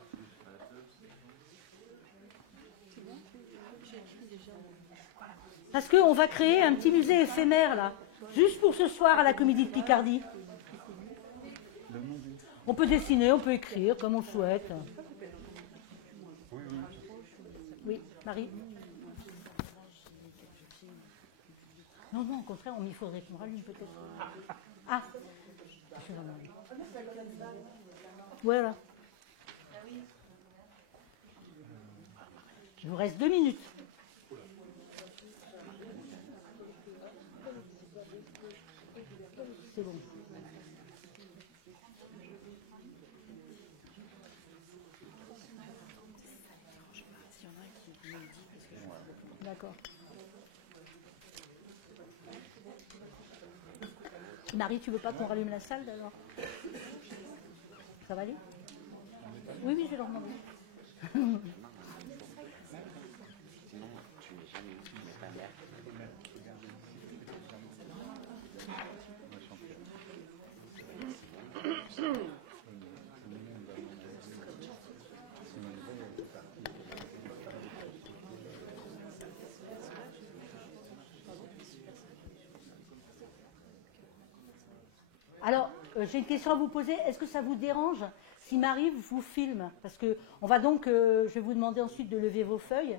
Parce qu'on va créer un petit musée éphémère, là, juste pour ce soir à la Comédie de Picardie. On peut dessiner, on peut écrire, comme on souhaite. Oui, Marie. Non, non, au contraire, il faudrait qu'on rallume peut-être. Ah, je vais demander. Voilà. Il vous reste 2 minutes. C'est bon. D'accord. Marie, tu veux pas qu'on rallume la salle alors? Ça va aller? Oui, oui, je vais leur demander. Sinon, tu n'es jamais tu n'es pas mère. Alors, j'ai une question à vous poser. Est-ce que ça vous dérange si Marie vous filme? Parce que on va donc, je vais vous demander ensuite de lever vos feuilles.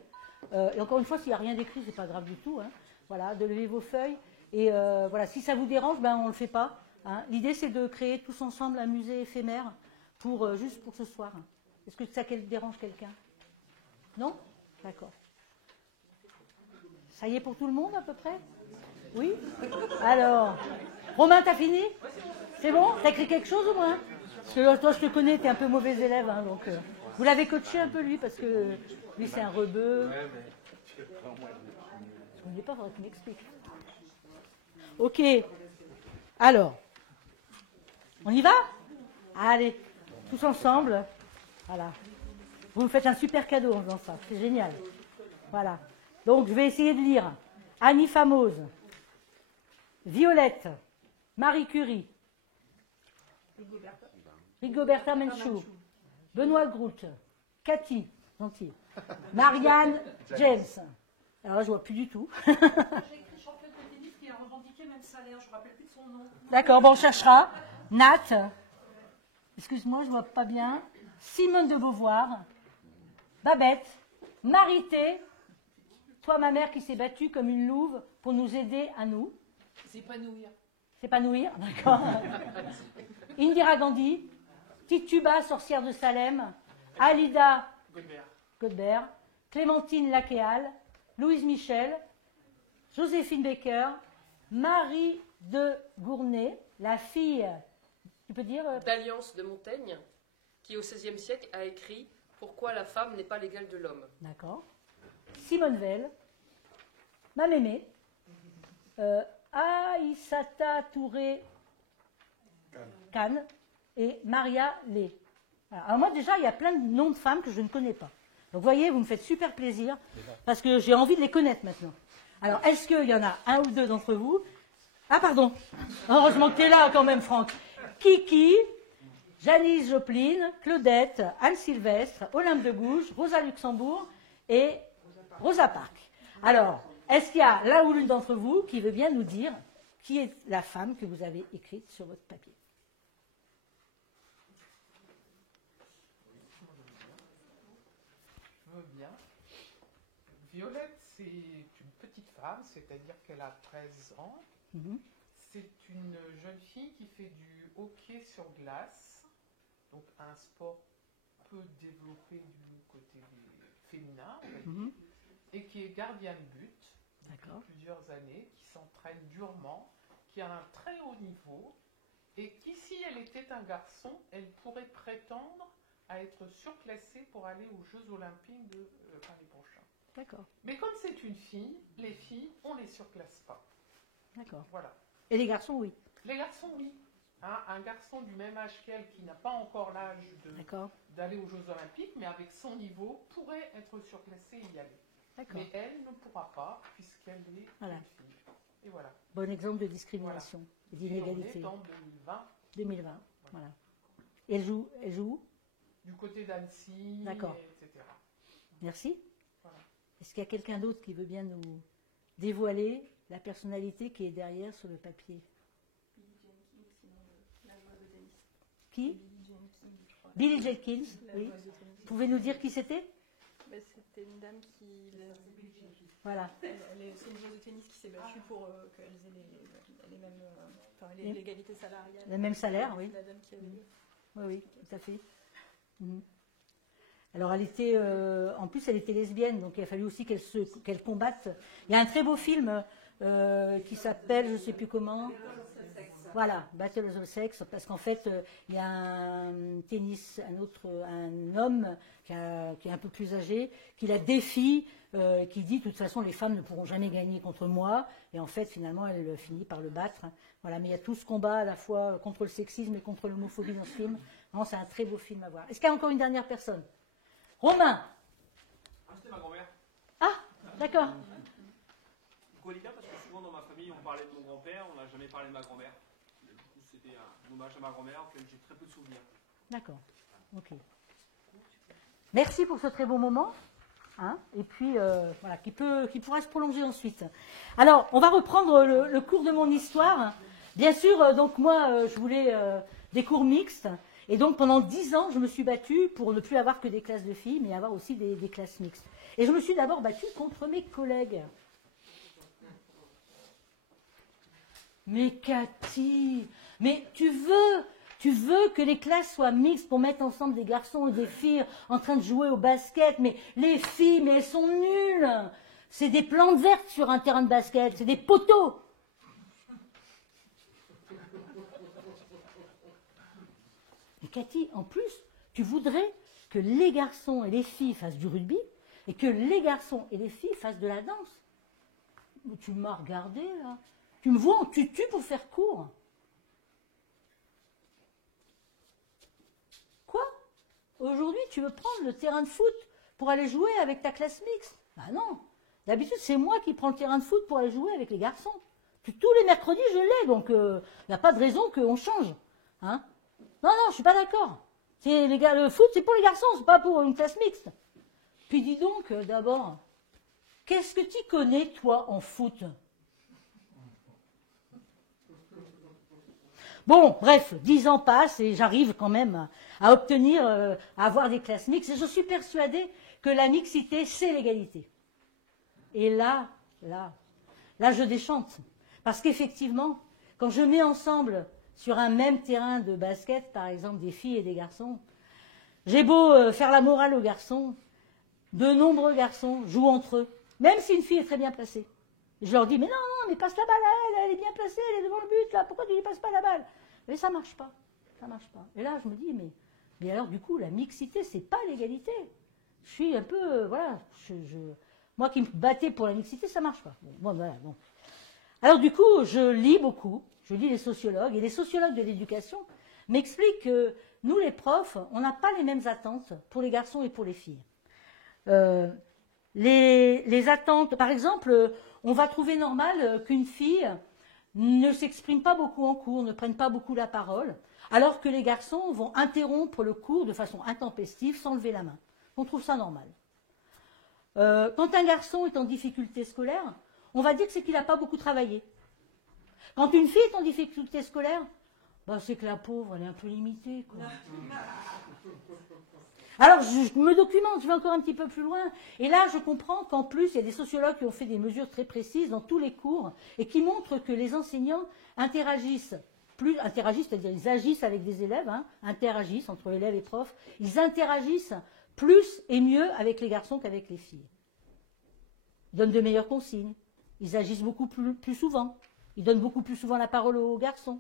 Et encore une fois, s'il n'y a rien d'écrit, c'est pas grave du tout. Hein. Voilà, de lever vos feuilles. Et voilà, si ça vous dérange, ben on le fait pas. Hein. L'idée, c'est de créer tous ensemble un musée éphémère pour juste pour ce soir. Est-ce que ça dérange quelqu'un? Non? D'accord. Ça y est pour tout le monde à peu près? Oui? Alors, Romain, t'as fini? C'est bon? T'as écrit quelque chose au moins? Parce que toi, je te connais, t'es un peu mauvais élève, hein, donc... Vous l'avez coaché un peu, lui, parce que lui, c'est un rebeu. Je ne sais pas, il faudrait qu'il m'explique. Ok. Alors, on y va? Allez, tous ensemble. Voilà. Vous me faites un super cadeau en faisant ça. C'est génial. Voilà. Donc, je vais essayer de lire. Annie Famose, Violette, Marie Curie, Rigoberta Menchú, Benoît Groult, Cathy, gentil, Marianne James. Alors là, je vois plus du tout. J'ai écrit championne de tennis qui a revendiqué même salaire, je ne me rappelle plus de son nom. D'accord, bon, on cherchera. Nat, excuse-moi, je vois pas bien. Simone de Beauvoir, Babette, Marité, toi, ma mère qui s'est battue comme une louve pour nous aider à nous. S'épanouir. S'épanouir, d'accord. Indira Gandhi, Tituba, sorcière de Salem, Alida Godbert, Clémentine Lacéal, Louise Michel, Joséphine Baker, Marie de Gournay, la fille, tu peux dire d'Alliance de Montaigne, qui au XVIe siècle a écrit « Pourquoi la femme n'est pas l'égale de l'homme ». D'accord. Simone Veil, ma mémé, Aïssata Touré Khan et Maria Lé. Alors moi déjà, il y a plein de noms de femmes que je ne connais pas. Donc vous voyez, vous me faites super plaisir parce que j'ai envie de les connaître maintenant. Alors, est-ce qu'il y en a un ou deux d'entre vous? Ah pardon, heureusement que tu es là quand même, Franck. Kiki, Janice Joplin, Claudette, Anne Sylvestre, Olympe de Gouges, Rosa Luxembourg et Rosa Parks. Alors, est-ce qu'il y a l'un ou l'une d'entre vous qui veut bien nous dire qui est la femme que vous avez écrite sur votre papier? Je veux bien. Violette, c'est une petite femme, c'est-à-dire qu'elle a 13 ans. C'est une jeune fille qui fait du hockey sur glace, donc un sport peu développé du côté féminin, on va dire, et qui est gardienne de but depuis plusieurs années, qui s'entraîne durement, qui a un très haut niveau, et qui, si elle était un garçon, elle pourrait prétendre à être surclassée pour aller aux Jeux Olympiques de l'année prochaine. D'accord. Mais comme c'est une fille, les filles, on ne les surclasse pas. D'accord. Voilà. Et les garçons, oui. Les garçons, oui. Hein, un garçon du même âge qu'elle, qui n'a pas encore l'âge d'aller aux Jeux Olympiques, mais avec son niveau, pourrait être surclassé et y aller. D'accord. Mais elle ne pourra pas, puisqu'elle est une fille. Et voilà. Bon exemple de discrimination et d'inégalité. Et on est en 2020. 2020, voilà. Et elle joue où? Du côté d'Annecy, etc. Merci. Voilà. Est-ce qu'il y a quelqu'un d'autre qui veut bien nous dévoiler la personnalité qui est derrière sur le papier? Qui? Billie Jenkins, oui. Vous pouvez nous dire qui c'était? C'était une dame qui... Voilà. C'est une joueuse de tennis qui s'est battue pour qu'elles aient les mêmes... l'égalité salariale. Le même salaire, oui. La dame qui avait... Oui, tout à fait. Alors, elle était... en plus, elle était lesbienne, donc il a fallu aussi qu'elle combatte. Il y a un très beau film qui s'appelle, je ne sais plus comment... Voilà, Battle of the Sex, parce qu'en fait, il y a un homme qui est un peu plus âgé, qui la défie, qui dit, de toute façon, les femmes ne pourront jamais gagner contre moi, et en fait, finalement, elle finit par le battre. Voilà, mais il y a tout ce combat à la fois contre le sexisme et contre l'homophobie dans ce film. Non, c'est un très beau film à voir. Est-ce qu'il y a encore une dernière personne? Romain? C'était ma grand-mère. Ah, d'accord. Pourquoi parce que souvent dans ma famille, on parlait de mon grand-père, on n'a jamais parlé de ma grand-mère. C'était un hommage à ma grand-mère auquel j'ai très peu de souvenirs. D'accord. Ok. Merci pour ce très beau moment. Hein, et puis, voilà, qui pourra se prolonger ensuite. Alors, on va reprendre le cours de mon histoire. Bien sûr, donc moi, je voulais des cours mixtes. Et donc, pendant 10 ans, je me suis battue pour ne plus avoir que des classes de filles, mais avoir aussi des classes mixtes. Et je me suis d'abord battue contre mes collègues. Mais Cathy, mais tu veux que les classes soient mixtes pour mettre ensemble des garçons et des filles en train de jouer au basket, mais les filles, mais elles sont nulles. C'est des plantes vertes sur un terrain de basket, c'est des poteaux. Mais Cathy, en plus, tu voudrais que les garçons et les filles fassent du rugby et que les garçons et les filles fassent de la danse. Tu m'as regardé là. Tu me vois en tutu pour faire court. Quoi? Aujourd'hui, tu veux prendre le terrain de foot pour aller jouer avec ta classe mixte? Bah non. D'habitude, c'est moi qui prends le terrain de foot pour aller jouer avec les garçons. Tous les mercredis, je l'ai, donc il n'y a pas de raison qu'on change. Hein? Non, je ne suis pas d'accord. Le foot, c'est pour les garçons, c'est pas pour une classe mixte. Puis dis donc, d'abord, qu'est-ce que tu connais, toi, en foot? Bon, bref, 10 ans passent et j'arrive quand même à obtenir, à avoir des classes mixtes. Et je suis persuadée que la mixité, c'est l'égalité. Et là, je déchante. Parce qu'effectivement, quand je mets ensemble sur un même terrain de basket, par exemple, des filles et des garçons, j'ai beau faire la morale aux garçons, de nombreux garçons jouent entre eux, même si une fille est très bien placée. Je leur dis, mais non, mais passe la balle à elle, elle est bien placée, elle est devant le but, là, pourquoi tu ne lui passes pas la balle? Mais ça ne marche pas, ça marche pas. Et là, je me dis, mais alors du coup, la mixité, c'est pas l'égalité. Je suis un peu, voilà, moi qui me battais pour la mixité, ça ne marche pas. Bon, voilà, bon. Alors du coup, je lis beaucoup, je lis les sociologues, et les sociologues de l'éducation m'expliquent que nous, les profs, on n'a pas les mêmes attentes pour les garçons et pour les filles. Les attentes, par exemple, on va trouver normal qu'une fille ne s'exprime pas beaucoup en cours, ne prenne pas beaucoup la parole, alors que les garçons vont interrompre le cours de façon intempestive sans lever la main. On trouve ça normal. Quand un garçon est en difficulté scolaire, on va dire que c'est qu'il n'a pas beaucoup travaillé. Quand une fille est en difficulté scolaire, bah c'est que la pauvre, elle est un peu limitée, quoi. Alors, je me documente, je vais encore un petit peu plus loin, et là, je comprends qu'en plus, il y a des sociologues qui ont fait des mesures très précises dans tous les cours, et qui montrent que les enseignants interagissent, c'est-à-dire ils agissent avec des élèves, interagissent entre élèves et profs, ils interagissent plus et mieux avec les garçons qu'avec les filles. Ils donnent de meilleures consignes, ils agissent beaucoup plus souvent, ils donnent beaucoup plus souvent la parole aux garçons.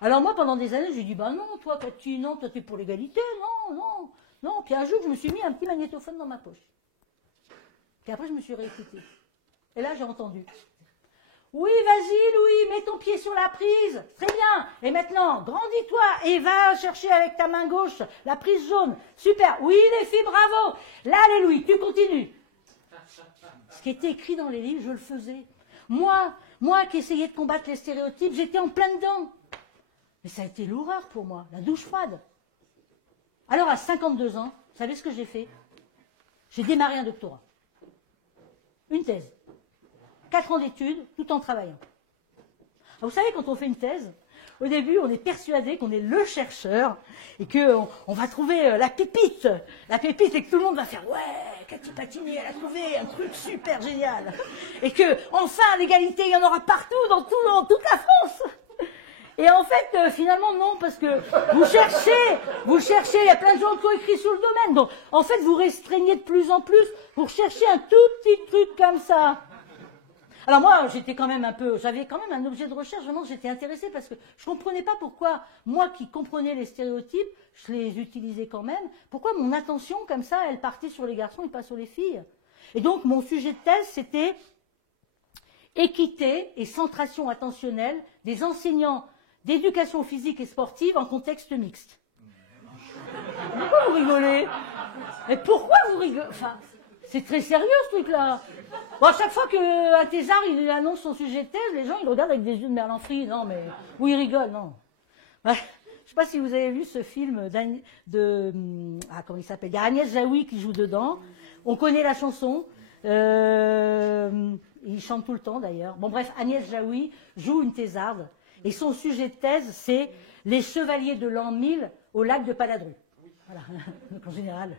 Alors moi, pendant des années, j'ai dit, bah non, toi, Cathy, non, toi, t'es pour l'égalité, non. Puis un jour, je me suis mis un petit magnétophone dans ma poche. Puis après, je me suis réécoutée. Et là, j'ai entendu. Oui, vas-y, Louis, mets ton pied sur la prise. Très bien. Et maintenant, grandis-toi et va chercher avec ta main gauche la prise jaune. Super. Oui, les filles, bravo. Là, allez, Louis, tu continues. Ce qui était écrit dans les livres, je le faisais. Moi qui essayais de combattre les stéréotypes, j'étais en plein dedans. Mais ça a été l'horreur pour moi, la douche froide. Alors, à 52 ans, vous savez ce que j'ai fait? J'ai démarré un doctorat. Une thèse. 4 ans d'études, tout en travaillant. Alors, vous savez, quand on fait une thèse, au début, on est persuadé qu'on est le chercheur et qu'on va trouver la pépite. La pépite, et que tout le monde va faire « Ouais, Cathy Patini, elle a trouvé un truc super génial. » Et que, enfin, l'égalité, il y en aura partout, dans toute la France. Et en fait, finalement, non, parce que vous cherchez, il y a plein de gens qui ont écrit sur le domaine. Donc, en fait, vous restreignez de plus en plus pour chercher un tout petit truc comme ça. Alors moi, j'avais quand même un objet de recherche, vraiment, j'étais intéressée parce que je ne comprenais pas pourquoi, moi qui comprenais les stéréotypes, je les utilisais quand même, pourquoi mon attention, comme ça, elle partait sur les garçons et pas sur les filles. Et donc, mon sujet de thèse, c'était équité et centration attentionnelle des enseignants d'éducation physique et sportive en contexte mixte. Pourquoi vous rigolez? Mais pourquoi vous rigolez? Enfin, c'est très sérieux ce truc-là. Bon, à chaque fois qu'un thésard il annonce son sujet de thèse, les gens ils regardent avec des yeux de merlan-frit. Non, mais où ils rigolent, non. Ouais. Je ne sais pas si vous avez vu ce film comment il s'appelle? Il y a Agnès Jaoui qui joue dedans. On connaît la chanson. Il chante tout le temps d'ailleurs. Bon bref, Agnès Jaoui joue une thésarde. Et son sujet de thèse, c'est les chevaliers de l'an 1000 au lac de Paladru. Voilà, donc en général.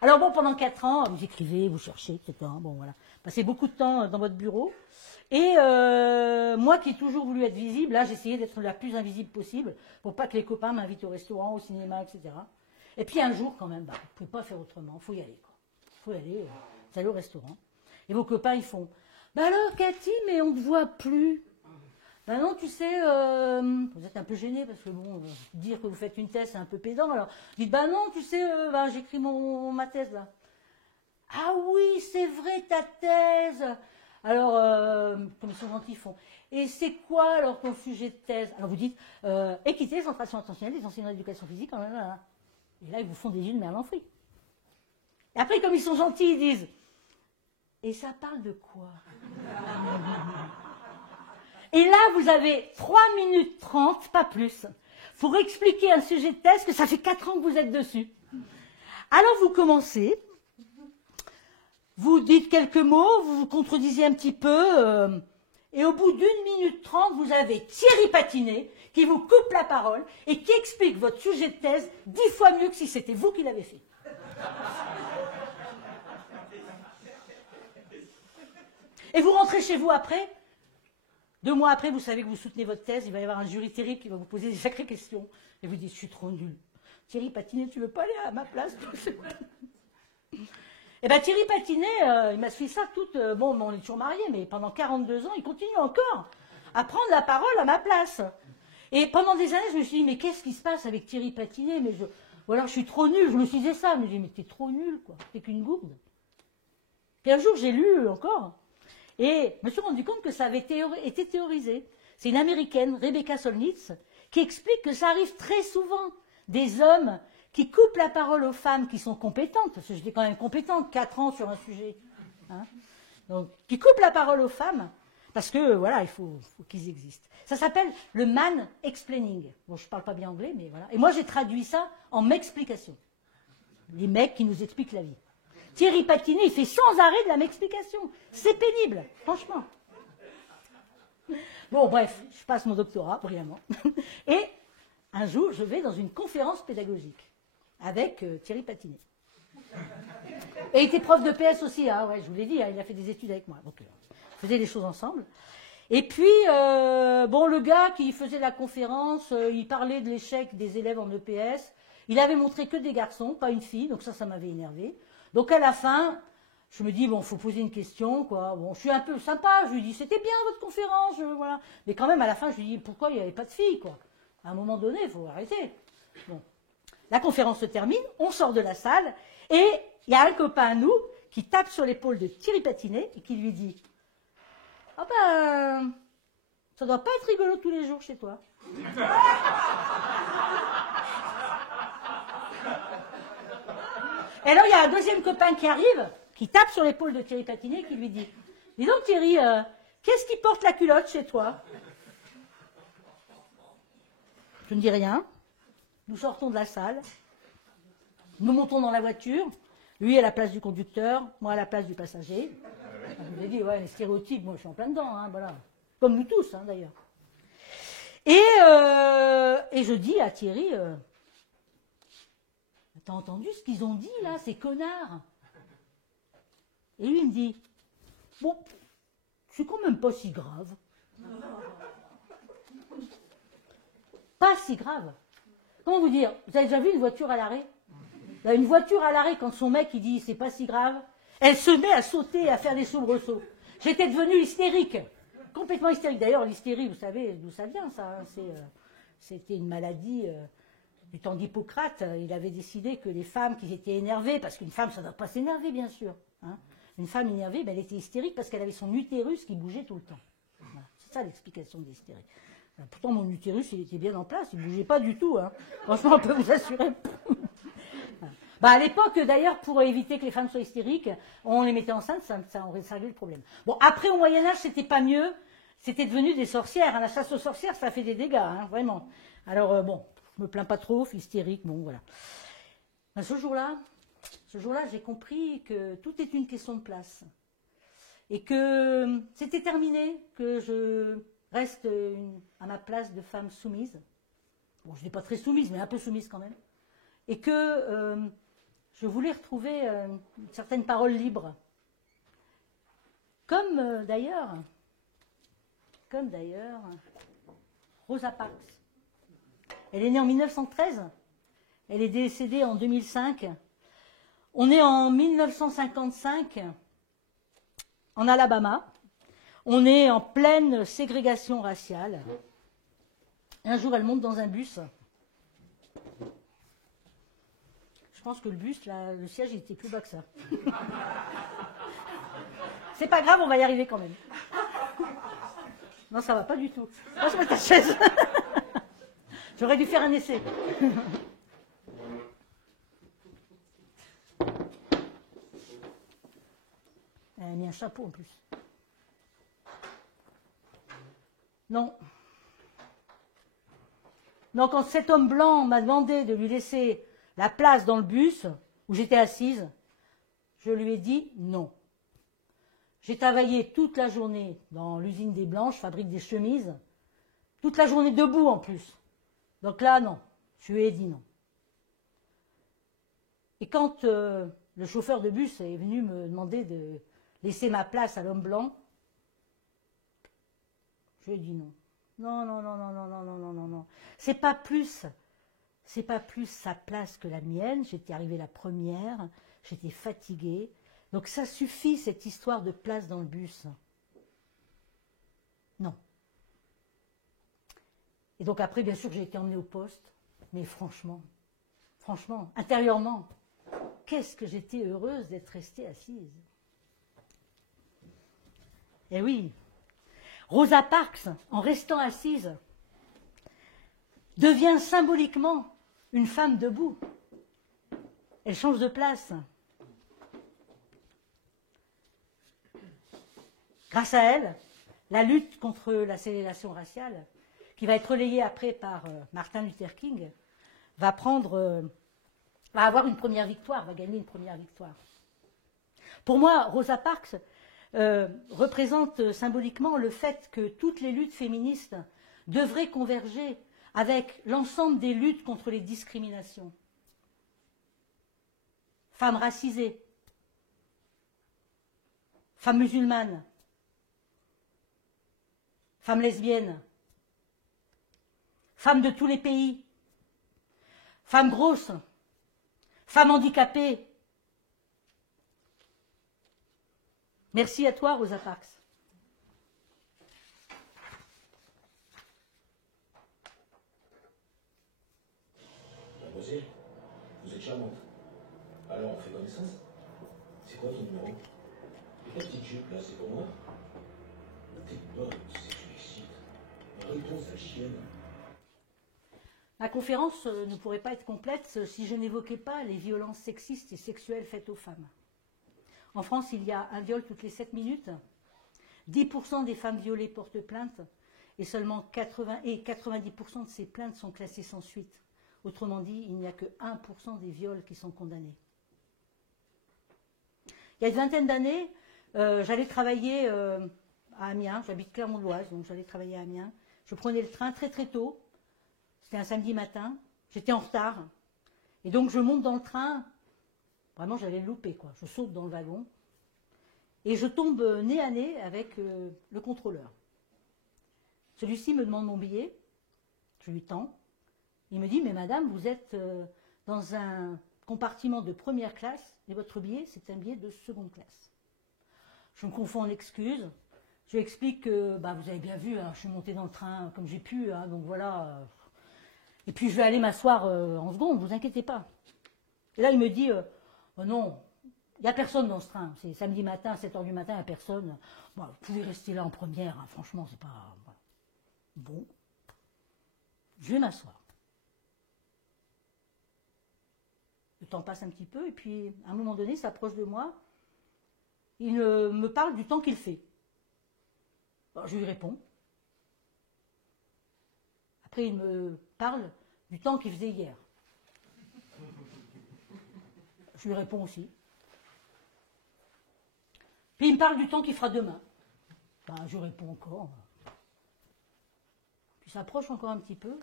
Alors bon, pendant 4 ans, vous écrivez, vous cherchez, etc. Bon voilà, passez beaucoup de temps dans votre bureau. Et moi qui ai toujours voulu être visible, là j'essayais d'être la plus invisible possible pour pas que les copains m'invitent au restaurant, au cinéma, etc. Et puis un jour quand même, vous ne pouvez pas faire autrement, il faut y aller. Il faut y aller, vous allez au restaurant. Et vos copains ils font, bah alors Cathy, mais on ne te voit plus. Ben non, tu sais, vous êtes un peu gêné parce que bon, dire que vous faites une thèse, c'est un peu pédant. Alors, dites, ben non, tu sais, ben, j'écris ma thèse là. Ah oui, c'est vrai, ta thèse. Alors, comme ils sont gentils, ils font. Et c'est quoi alors ton sujet de thèse? Alors vous dites, équité, centration attentionnelle, des enseignants d'éducation physique. Et là, ils vous font des yeux de merlan frit. Et après, comme ils sont gentils, ils disent, et ça parle de quoi? Et là, vous avez 3 minutes 30, pas plus, pour expliquer un sujet de thèse que ça fait 4 ans que vous êtes dessus. Alors vous commencez, vous dites quelques mots, vous vous contredisez un petit peu, et au bout d'1 minute 30, vous avez Thierry Patinet qui vous coupe la parole et qui explique votre sujet de thèse 10 fois mieux que si c'était vous qui l'avez fait. Et vous rentrez chez vous après. 2 mois après, vous savez que vous soutenez votre thèse, il va y avoir un jury terrible qui va vous poser des sacrées questions. Et vous dites, je suis trop nul. Thierry Patinet, tu veux pas aller à ma place? Eh bien, Thierry Patinet, il m'a suivi ça toute... bon, on est toujours mariés, mais pendant 42 ans, il continue encore à prendre la parole à ma place. Et pendant des années, je me suis dit, mais qu'est-ce qui se passe avec Thierry Patinet? Ou alors, je suis trop nul, je me suis dit ça. Je me suis dit, mais t'es trop nul, quoi. T'es qu'une gourde. Puis un jour, j'ai lu encore. Et je me suis rendu compte que ça avait été théorisé. C'est une Américaine, Rebecca Solnitz, qui explique que ça arrive très souvent. Des hommes qui coupent la parole aux femmes qui sont compétentes, parce que j'étais quand même compétente, 4 ans sur un sujet. Hein, donc, qui coupent la parole aux femmes, parce que, voilà, il faut qu'ils existent. Ça s'appelle le man-explaining. Bon, je ne parle pas bien anglais, mais voilà. Et moi, j'ai traduit ça en m'explication. Les mecs qui nous expliquent la vie. Thierry Patinet, il fait sans arrêt de la m'explication. C'est pénible, franchement. Bon, bref, je passe mon doctorat, brillamment. Et un jour, je vais dans une conférence pédagogique avec Thierry Patinet. Et il était prof de PS aussi, hein, ouais, je vous l'ai dit, hein, il a fait des études avec moi. Donc, on faisait des choses ensemble. Et puis, bon, le gars qui faisait la conférence, il parlait de l'échec des élèves en EPS. Il avait montré que des garçons, pas une fille, donc ça m'avait énervé. Donc à la fin, je me dis, bon, il faut poser une question, quoi. Bon, je suis un peu sympa, je lui dis, c'était bien votre conférence, voilà. Mais quand même, à la fin, je lui dis, pourquoi il n'y avait pas de filles, quoi. À un moment donné, il faut arrêter. Bon. La conférence se termine, on sort de la salle, et il y a un copain à nous qui tape sur l'épaule de Thierry Patinet et qui lui dit, ah ben, ça doit pas être rigolo tous les jours chez toi. Et alors, il y a un deuxième copain qui arrive, qui tape sur l'épaule de Thierry Patinet, qui lui dit, dis donc Thierry, qu'est-ce qui porte la culotte chez toi? Je ne dis rien. Nous sortons de la salle. Nous montons dans la voiture. Lui à la place du conducteur, moi à la place du passager. Je vous ai dit, ouais, les stéréotypes, moi je suis en plein dedans, hein, voilà. Comme nous tous, hein, d'ailleurs. Et je dis à Thierry, t'as entendu ce qu'ils ont dit là, ces connards? Et lui il me dit, bon, c'est quand même pas si grave. Pas si grave. Comment vous dire? Vous avez déjà vu une voiture à l'arrêt? Une voiture à l'arrêt, quand son mec il dit c'est pas si grave, elle se met à sauter et à faire des soubresauts. J'étais devenue hystérique. Complètement hystérique. D'ailleurs, l'hystérie, vous savez d'où ça vient, ça, hein, c'était une maladie du temps d'Hippocrate. Il avait décidé que les femmes qui étaient énervées, parce qu'une femme, ça ne doit pas s'énerver, bien sûr. Hein. Une femme énervée, ben, elle était hystérique parce qu'elle avait son utérus qui bougeait tout le temps. Voilà. C'est ça l'explication de l'hystérie. Pourtant, mon utérus, il était bien en place, il ne bougeait pas du tout. Hein. Franchement, on peut vous assurer. Bah, à l'époque, d'ailleurs, pour éviter que les femmes soient hystériques, on les mettait enceintes, ça aurait réglé le problème. Bon, après, au Moyen-Âge, c'était pas mieux. C'était devenu des sorcières. Hein. La chasse aux sorcières, ça fait des dégâts, hein, vraiment. Alors, bon, je me plains pas trop, hystérique, bon, voilà. Ben, ce jour-là, j'ai compris que tout est une question de place. Et que c'était terminé, que je reste à ma place de femme soumise. Bon, je n'ai pas très soumise, mais un peu soumise quand même. Et que je voulais retrouver une certaine parole libre. Comme d'ailleurs, Rosa Parks. Elle est née en 1913, elle est décédée en 2005. On est en 1955, en Alabama. On est en pleine ségrégation raciale. Un jour, elle monte dans un bus. Je pense que le bus, là, le siège, il était plus bas que ça. C'est pas grave, on va y arriver quand même. Non, ça va pas du tout. Moi, je mets ta chaise. J'aurais dû faire un essai. Elle a mis un chapeau en plus. Non. Non, quand cet homme blanc m'a demandé de lui laisser la place dans le bus où j'étais assise, je lui ai dit non. J'ai travaillé toute la journée dans l'usine des Blancs, je fabrique des chemises, toute la journée debout en plus. Donc là, non, je lui ai dit non. Et quand le chauffeur de bus est venu me demander de laisser ma place à l'homme blanc, je lui ai dit non. Non, non, non, non, non, non, non, non, non, non. C'est pas plus sa place que la mienne. J'étais arrivée la première, j'étais fatiguée. Donc ça suffit, cette histoire de place dans le bus. Non. Et donc après, bien sûr, j'ai été emmenée au poste. Mais franchement, intérieurement, qu'est-ce que j'étais heureuse d'être restée assise. Eh oui, Rosa Parks, en restant assise, devient symboliquement une femme debout. Elle change de place. Grâce à elle, la lutte contre la ségrégation raciale, qui va être relayée après par Martin Luther King, va avoir une première victoire, va gagner une première victoire. Pour moi, Rosa Parks représente symboliquement le fait que toutes les luttes féministes devraient converger avec l'ensemble des luttes contre les discriminations. Femmes racisées, femmes musulmanes, femmes lesbiennes, femmes de tous les pays, femmes grosses, femmes handicapées. Merci à toi, Rosa Parks. Mademoiselle, vous êtes charmante. Alors on fait connaissance? C'est quoi ton numéro? Et ta petite jupe là, c'est pour moi? T'es bonne, tu sais que tu m'excites. Réponds, sale chienne. Ma conférence ne pourrait pas être complète si je n'évoquais pas les violences sexistes et sexuelles faites aux femmes. En France, il y a un viol toutes les 7 minutes. 10% des femmes violées portent plainte et seulement 90% de ces plaintes sont classées sans suite. Autrement dit, il n'y a que 1% des viols qui sont condamnés. Il y a une vingtaine d'années, j'allais travailler à Amiens. J'habite Clermont-de-Loise, donc j'allais travailler à Amiens. Je prenais le train très très tôt. C'était un samedi matin. J'étais en retard. Et donc je monte dans le train. Vraiment, j'allais le louper, quoi. Je saute dans le wagon. Et je tombe nez à nez avec le contrôleur. Celui-ci me demande mon billet. Je lui tends. Il me dit, mais madame, vous êtes dans un compartiment de première classe et votre billet, c'est un billet de seconde classe. Je me confonds en excuses. Je lui explique que, vous avez bien vu, hein, je suis montée dans le train comme j'ai pu, hein, donc voilà. Et puis je vais aller m'asseoir en seconde, ne vous inquiétez pas. Et là, il me dit, oh non, il n'y a personne dans ce train. C'est samedi matin, à 7h du matin, il n'y a personne. Bon, vous pouvez rester là en première, hein, franchement, c'est pas... Bon, je vais m'asseoir. Le temps passe un petit peu, et puis à un moment donné, il s'approche de moi. Il me parle du temps qu'il fait. Alors, je lui réponds. Après, il me parle du temps qu'il faisait hier. Je lui réponds aussi. Puis il me parle du temps qu'il fera demain. Je lui réponds encore. Puis il s'approche encore un petit peu.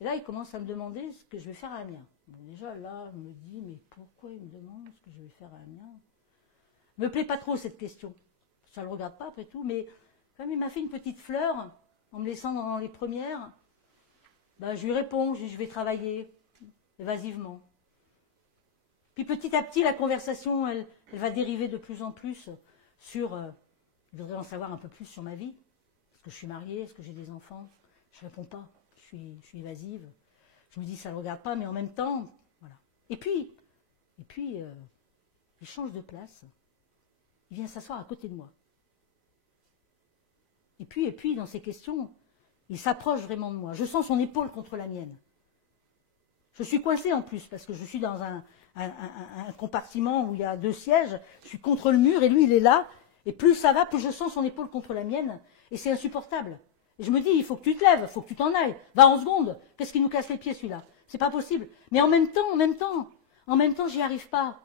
Et là, il commence à me demander ce que je vais faire à Amiens. Déjà, là, je me dis, mais pourquoi il me demande ce que je vais faire à Amiens? Me plaît pas trop cette question. Ça ne le regarde pas après tout, mais comme il m'a fait une petite fleur en me laissant dans les premières, je lui réponds, je vais travailler évasivement. Puis petit à petit, la conversation, elle va dériver de plus en plus sur Je voudrais en savoir un peu plus sur ma vie. Est-ce que je suis mariée? Est-ce que j'ai des enfants? Je ne réponds pas. Je suis évasive. Je me dis, ça ne le regarde pas, mais en même temps, voilà. Et puis, il change de place. Il vient s'asseoir à côté de moi. Et puis, dans ces questions, il s'approche vraiment de moi. Je sens son épaule contre la mienne. Je suis coincée en plus, parce que je suis dans un compartiment où il y a 2 sièges. Je suis contre le mur et lui, il est là. Et plus ça va, plus je sens son épaule contre la mienne. Et c'est insupportable. Et je me dis, il faut que tu te lèves, il faut que tu t'en ailles. Va en seconde. Qu'est-ce qui nous casse les pieds, celui-là? C'est pas possible. Mais en même temps, j'y arrive pas.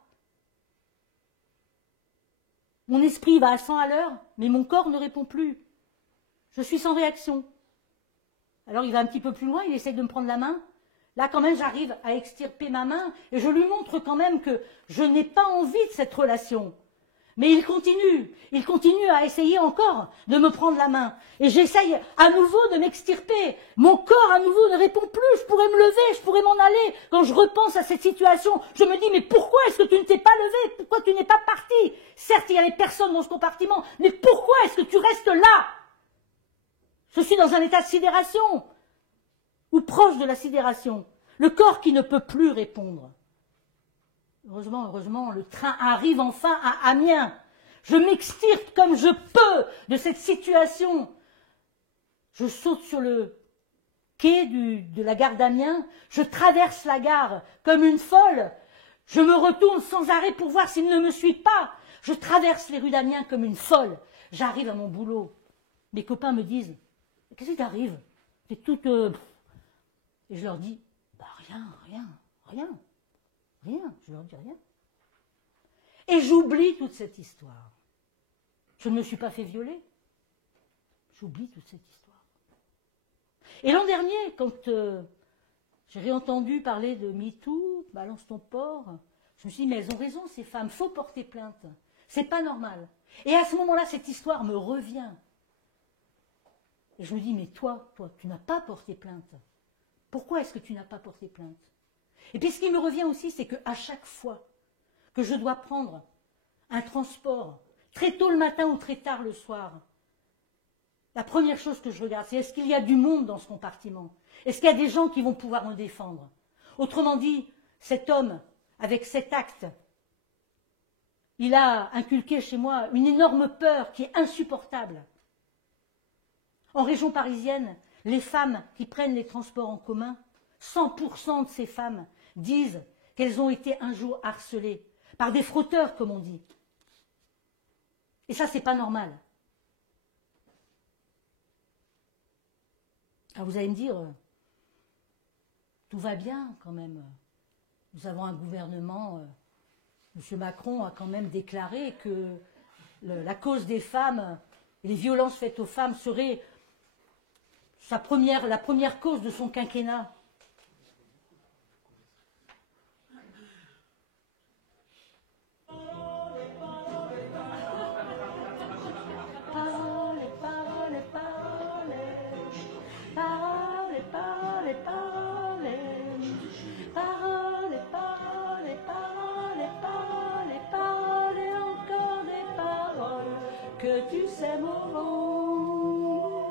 Mon esprit va à 100 à l'heure, mais mon corps ne répond plus. Je suis sans réaction. Alors il va un petit peu plus loin, il essaye de me prendre la main. Là, quand même, j'arrive à extirper ma main et je lui montre quand même que je n'ai pas envie de cette relation. Mais il continue à essayer encore de me prendre la main. Et j'essaye à nouveau de m'extirper. Mon corps à nouveau ne répond plus. Je pourrais me lever, je pourrais m'en aller. Quand je repense à cette situation, je me dis, mais pourquoi est-ce que tu ne t'es pas levé? Pourquoi tu n'es pas parti? Certes, il y a les personnes dans ce compartiment, mais pourquoi est-ce que tu restes là? Je suis dans un état de sidération, ou proche de la sidération. Le corps qui ne peut plus répondre. Heureusement, le train arrive enfin à Amiens. Je m'extirpe comme je peux de cette situation. Je saute sur le quai de la gare d'Amiens. Je traverse la gare comme une folle. Je me retourne sans arrêt pour voir s'il ne me suit pas. Je traverse les rues d'Amiens comme une folle. J'arrive à mon boulot. Mes copains me disent, qu'est-ce qui t'arrive? T'es toute... Et je leur dis, bah rien. Je leur dis rien. Et j'oublie toute cette histoire. Je ne me suis pas fait violer. J'oublie toute cette histoire. Et l'an dernier, quand j'ai réentendu parler de MeToo, balance ton porc, je me suis dit, mais elles ont raison, ces femmes, faut porter plainte. C'est pas normal. Et à ce moment-là, cette histoire me revient. Et je me dis, mais toi, tu n'as pas porté plainte. Pourquoi est-ce que tu n'as pas porté plainte? Et puis ce qui me revient aussi, c'est qu'à chaque fois que je dois prendre un transport, très tôt le matin ou très tard le soir, la première chose que je regarde, c'est est-ce qu'il y a du monde dans ce compartiment? Est-ce qu'il y a des gens qui vont pouvoir me défendre? Autrement dit, cet homme, avec cet acte, il a inculqué chez moi une énorme peur qui est insupportable. En région parisienne, les femmes qui prennent les transports en commun, 100% de ces femmes disent qu'elles ont été un jour harcelées par des frotteurs, comme on dit. Et ça, c'est pas normal. Alors vous allez me dire, tout va bien quand même. Nous avons un gouvernement, M. Macron a quand même déclaré que la cause des femmes, les violences faites aux femmes serait la première cause de son quinquennat. Que tu sèmes au vent.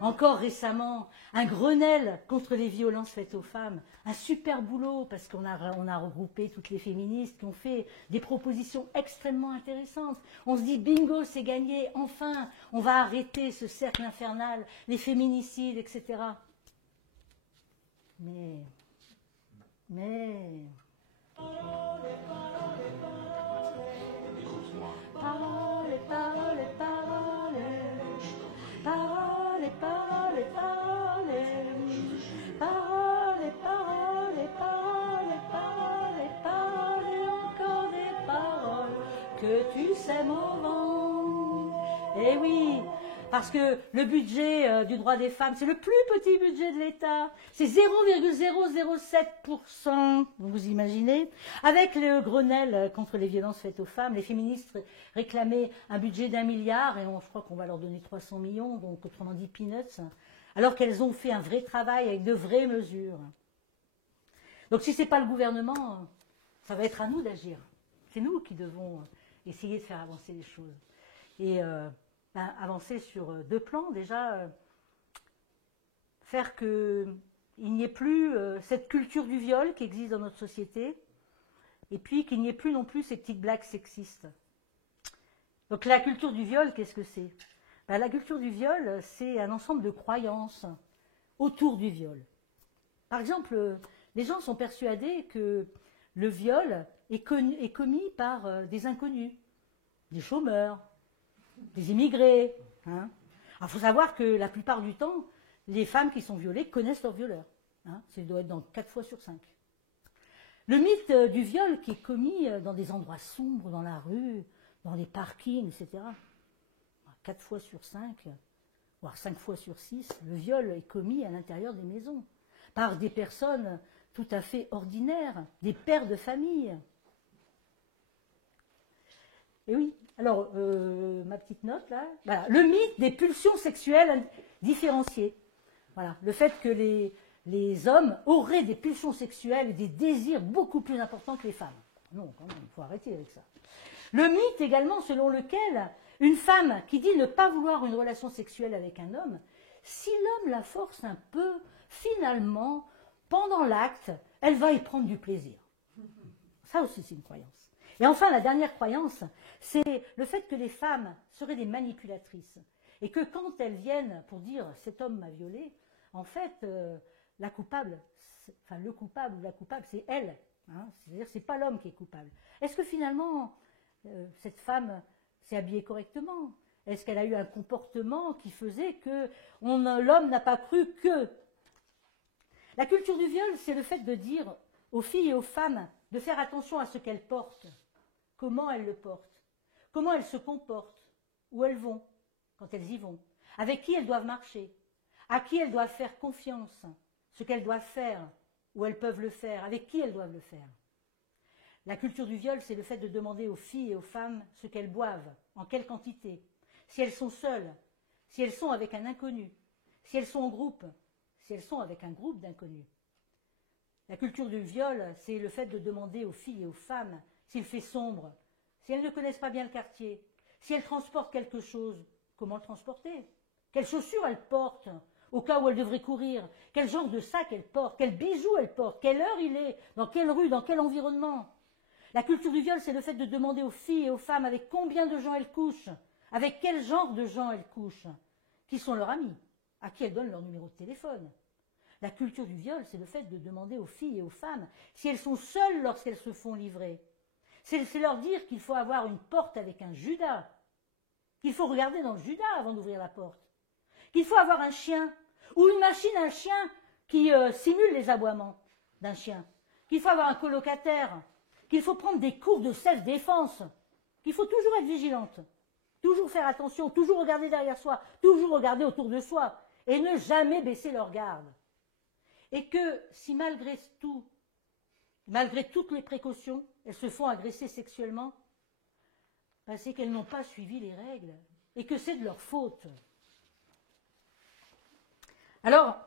Encore récemment, un Grenelle contre les violences faites aux femmes. Un super boulot, parce qu'on a regroupé toutes les féministes qui ont fait des propositions extrêmement intéressantes. On se dit, bingo, c'est gagné, enfin, on va arrêter ce cercle infernal, les féminicides, etc. Mais... que tu sèmes au vent. Eh oui, parce que le budget du droit des femmes, c'est le plus petit budget de l'État. C'est 0,007%, vous imaginez. Avec le Grenelle contre les violences faites aux femmes, les féministes réclamaient un budget d'1 milliard, et je crois qu'on va leur donner 300 millions, donc autrement dit peanuts, alors qu'elles ont fait un vrai travail avec de vraies mesures. Donc si ce n'est pas le gouvernement, ça va être à nous d'agir. C'est nous qui devons essayer de faire avancer les choses. et avancer sur 2 plans. Déjà, faire qu'il n'y ait plus cette culture du viol qui existe dans notre société, et puis qu'il n'y ait plus non plus ces petites blagues sexistes. Donc la culture du viol, qu'est-ce que c'est? La culture du viol, c'est un ensemble de croyances autour du viol. Par exemple, les gens sont persuadés que le viol est commis par des inconnus, des chômeurs, des immigrés. Hein. Alors, il faut savoir que la plupart du temps, les femmes qui sont violées connaissent leur violeur. Hein. Ça doit être dans 4 fois sur 5. Le mythe du viol qui est commis dans des endroits sombres, dans la rue, dans les parkings, etc. 4 fois sur 5, voire 5 fois sur 6, le viol est commis à l'intérieur des maisons, par des personnes tout à fait ordinaires, des pères de famille. Et oui, alors, ma petite note là, voilà, le mythe des pulsions sexuelles différenciées. Voilà, le fait que les hommes auraient des pulsions sexuelles et des désirs beaucoup plus importants que les femmes. Non, quand même, il faut arrêter avec ça. Le mythe également selon lequel une femme qui dit ne pas vouloir une relation sexuelle avec un homme, si l'homme la force un peu, finalement, pendant l'acte, elle va y prendre du plaisir. Ça aussi, c'est une croyance. Et enfin, la dernière croyance, c'est le fait que les femmes seraient des manipulatrices. Et que quand elles viennent pour dire « cet homme m'a violée », en fait, la coupable, enfin le coupable ou la coupable, c'est elle. Hein, c'est-à-dire que ce n'est pas l'homme qui est coupable. Est-ce que finalement, cette femme s'est habillée correctement? Est-ce qu'elle a eu un comportement qui faisait que l'homme n'a pas cru que... La culture du viol, c'est le fait de dire aux filles et aux femmes de faire attention à ce qu'elles portent, comment elles le portent, comment elles se comportent, où elles vont, quand elles y vont, avec qui elles doivent marcher, à qui elles doivent faire confiance, ce qu'elles doivent faire, où elles peuvent le faire, avec qui elles doivent le faire. La culture du viol, c'est le fait de demander aux filles et aux femmes ce qu'elles boivent, en quelle quantité, si elles sont seules, si elles sont avec un inconnu, si elles sont en groupe, si elles sont avec un groupe d'inconnus. La culture du viol, c'est le fait de demander aux filles et aux femmes s'il fait sombre, si elles ne connaissent pas bien le quartier, si elles transportent quelque chose, comment le transporter, quelles chaussures elles portent, au cas où elles devraient courir, quel genre de sac elles portent, quels bijoux elles portent, quelle heure il est, dans quelle rue, dans quel environnement. La culture du viol, c'est le fait de demander aux filles et aux femmes avec combien de gens elles couchent, avec quel genre de gens elles couchent, qui sont leurs amis, à qui elles donnent leur numéro de téléphone. La culture du viol, c'est le fait de demander aux filles et aux femmes si elles sont seules lorsqu'elles se font livrer. C'est leur dire qu'il faut avoir une porte avec un Judas, qu'il faut regarder dans le Judas avant d'ouvrir la porte, qu'il faut avoir un chien ou une machine à un chien qui simule les aboiements d'un chien, qu'il faut avoir un colocataire, qu'il faut prendre des cours de self-défense, qu'il faut toujours être vigilante, toujours faire attention, toujours regarder derrière soi, toujours regarder autour de soi et ne jamais baisser leur garde. Et que si malgré tout, malgré toutes les précautions, elles se font agresser sexuellement, ben c'est qu'elles n'ont pas suivi les règles et que c'est de leur faute. Alors,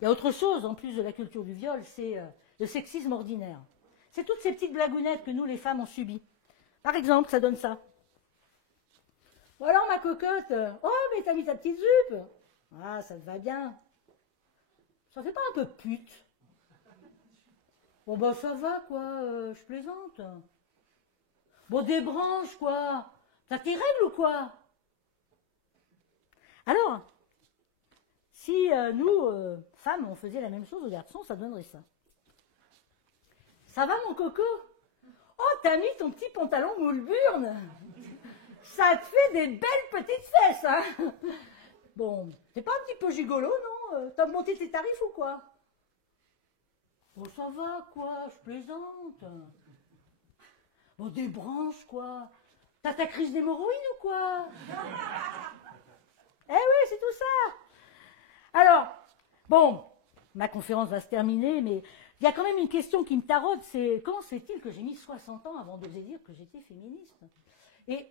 il y a autre chose en plus de la culture du viol, c'est le sexisme ordinaire. C'est toutes ces petites blagounettes que nous, les femmes, on subit. Par exemple, ça donne ça. Bon alors, ma cocotte, oh, mais t'as mis ta petite jupe. Ah, ça te va bien. Ça fait pas un peu pute? Bon, bah, ça va, quoi, je plaisante. Bon, des branches, quoi. T'as tes règles ou quoi? Alors, si nous, femmes, on faisait la même chose aux garçons, ça donnerait ça. Ça va, mon coco? Oh, t'as mis ton petit pantalon moule burne. Ça te fait des belles petites fesses, hein? Bon, t'es pas un petit peu gigolo, non? T'as monté tes tarifs ou quoi? Bon, ça va, quoi, je plaisante. Bon, des branches, quoi. T'as ta crise d'hémorroïdes ou quoi? Eh oui, c'est tout ça. Alors, bon, ma conférence va se terminer, mais il y a quand même une question qui me taraude, c'est comment se fait-il que j'ai mis 60 ans avant d'oser dire que j'étais féministe? Et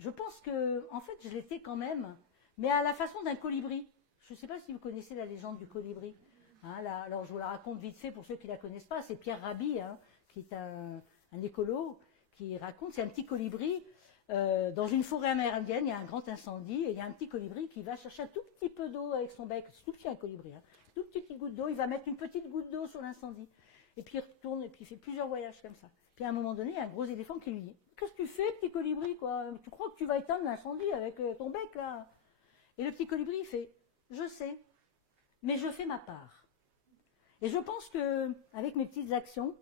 je pense que, en fait, je l'étais quand même, mais à la façon d'un colibri. Je ne sais pas si vous connaissez la légende du colibri. Hein, là, alors, je vous la raconte vite fait pour ceux qui ne la connaissent pas. C'est Pierre Rabhi, hein, qui est un écolo, qui raconte, c'est un petit colibri dans une forêt amérindienne, il y a un grand incendie, et il y a un petit colibri qui va chercher un tout petit peu d'eau avec son bec. C'est tout petit un colibri, hein. Tout petite goutte d'eau, il va mettre une petite goutte d'eau sur l'incendie. Et puis il retourne, et puis il fait plusieurs voyages comme ça. Puis à un moment donné, il y a un gros éléphant qui lui dit « Qu'est-ce que tu fais, petit colibri, quoi? Tu crois que tu vas éteindre l'incendie avec ton bec, là ?» Et le petit colibri, il fait « Je sais, mais je fais ma part. » Et je pense qu'avec mes petites actions,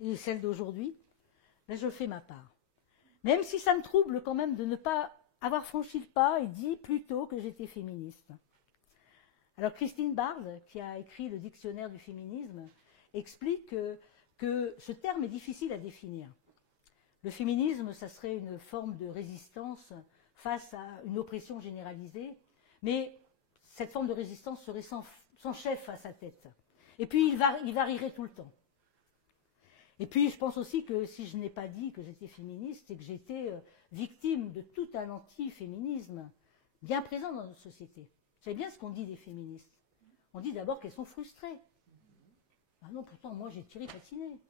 et celles d'aujourd'hui, ben, je fais ma part. Même si ça me trouble quand même de ne pas avoir franchi le pas et dit plutôt que j'étais féministe. Alors Christine Bard, qui a écrit le dictionnaire du féminisme, explique que ce terme est difficile à définir. Le féminisme, ça serait une forme de résistance face à une oppression généralisée, mais cette forme de résistance serait sans chef à sa tête. Et puis il varierait tout le temps. Et puis je pense aussi que si je n'ai pas dit que j'étais féministe, c'est que j'étais victime de tout un anti-féminisme bien présent dans notre société. Vous savez bien ce qu'on dit des féministes. On dit d'abord qu'elles sont frustrées. Ah non, pourtant moi j'ai tiré patiné.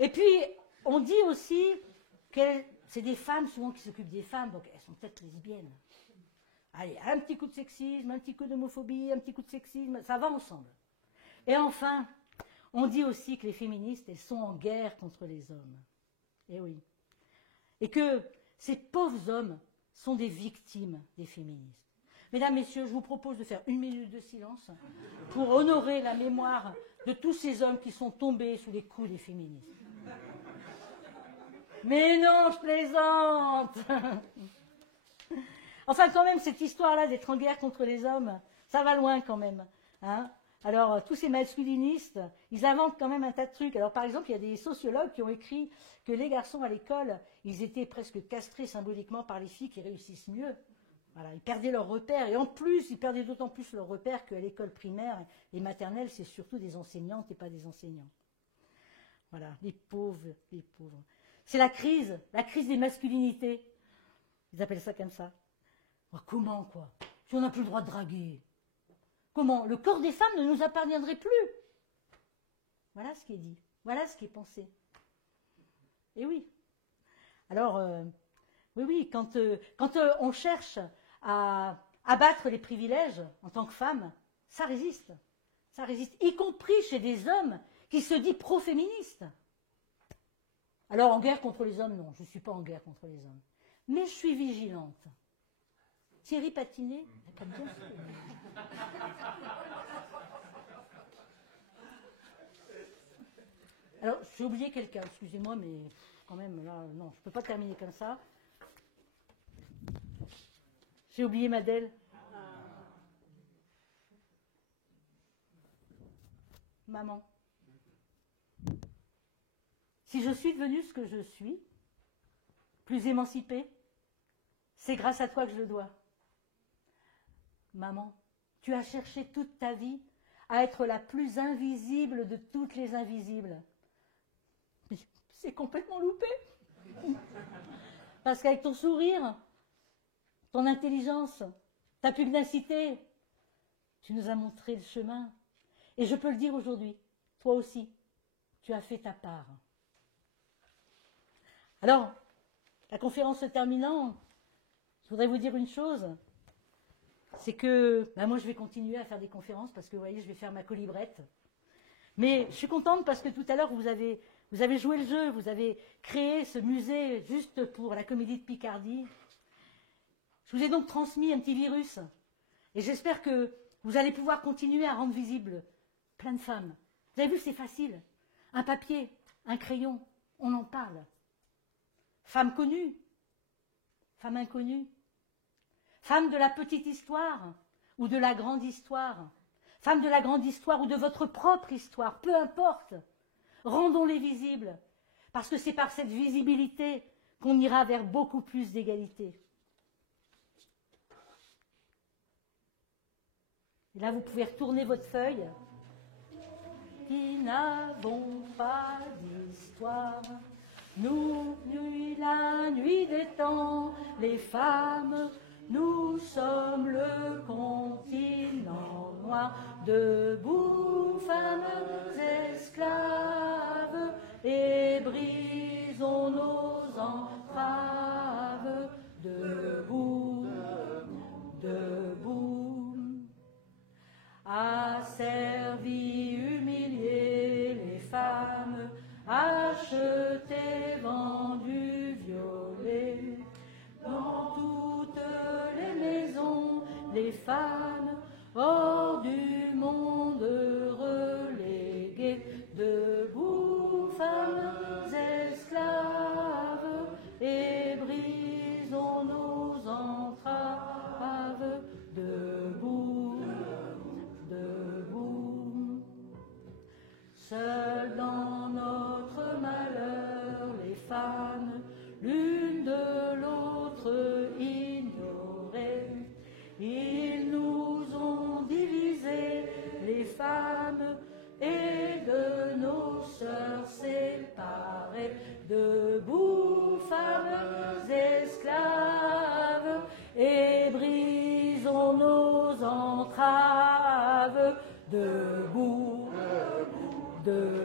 Et puis on dit aussi que c'est des femmes souvent qui s'occupent des femmes, donc elles sont peut-être lesbiennes. Allez, un petit coup de sexisme, un petit coup d'homophobie, un petit coup de sexisme, ça va ensemble. Et enfin, on dit aussi que les féministes, elles sont en guerre contre les hommes. Eh oui. Et que ces pauvres hommes sont des victimes des féministes. Mesdames, Messieurs, je vous propose de faire 1 minute de silence pour honorer la mémoire de tous ces hommes qui sont tombés sous les coups des féministes. Mais non, je plaisante. Enfin, quand même, cette histoire-là d'être en guerre contre les hommes, ça va loin quand même. Hein. Alors, tous ces masculinistes, ils inventent quand même un tas de trucs. Alors, par exemple, il y a des sociologues qui ont écrit que les garçons à l'école, ils étaient presque castrés symboliquement par les filles qui réussissent mieux. Voilà, ils perdaient leurs repères. Et en plus, ils perdaient d'autant plus leurs repères qu'à l'école primaire et maternelle, c'est surtout des enseignantes et pas des enseignants. Voilà, les pauvres, les pauvres. C'est la crise des masculinités. Ils appellent ça comme ça. Comment, quoi? Si on n'a plus le droit de draguer. Comment? Le corps des femmes ne nous appartiendrait plus. Voilà ce qui est dit. Voilà ce qui est pensé. Et oui. Alors, oui, quand on cherche à abattre les privilèges en tant que femme, ça résiste. Ça résiste, y compris chez des hommes qui se disent pro-féministes. Alors, en guerre contre les hommes, non, je ne suis pas en guerre contre les hommes. Mais je suis vigilante. Thierry Patinet, pas bien fait. Alors, j'ai oublié quelqu'un, excusez-moi, mais quand même, là, non, je ne peux pas terminer comme ça. J'ai oublié Madeleine. Maman. Si je suis devenue ce que je suis, plus émancipée, c'est grâce à toi que je le dois. Maman, tu as cherché toute ta vie à être la plus invisible de toutes les invisibles. Mais c'est complètement loupé. Parce qu'avec ton sourire, ton intelligence, ta pugnacité, tu nous as montré le chemin. Et je peux le dire aujourd'hui, toi aussi, tu as fait ta part. Alors, la conférence se terminant, je voudrais vous dire une chose, c'est que moi je vais continuer à faire des conférences parce que vous voyez, je vais faire ma colibrette. Mais je suis contente parce que tout à l'heure vous avez joué le jeu, vous avez créé ce musée juste pour la Comédie de Picardie. Je vous ai donc transmis un petit virus et j'espère que vous allez pouvoir continuer à rendre visible plein de femmes. Vous avez vu, c'est facile. Un papier, un crayon, on en parle. Femmes connues, femmes inconnues, femmes de la petite histoire ou de la grande histoire, femmes de la grande histoire ou de votre propre histoire, peu importe. Rendons-les visibles, parce que c'est par cette visibilité qu'on ira vers beaucoup plus d'égalité. Et là, vous pouvez retourner votre feuille. Qui n'avons pas d'histoire, nous, nuit, la nuit des temps, les femmes, nous sommes le continent noir, debout, femmes esclaves. Seules dans notre malheur, les femmes, l'une de l'autre ignorées. Ils nous ont divisés, les femmes, et de nos sœurs séparées. Debout, femmes esclaves, et brisons nos entraves. Debout, debout.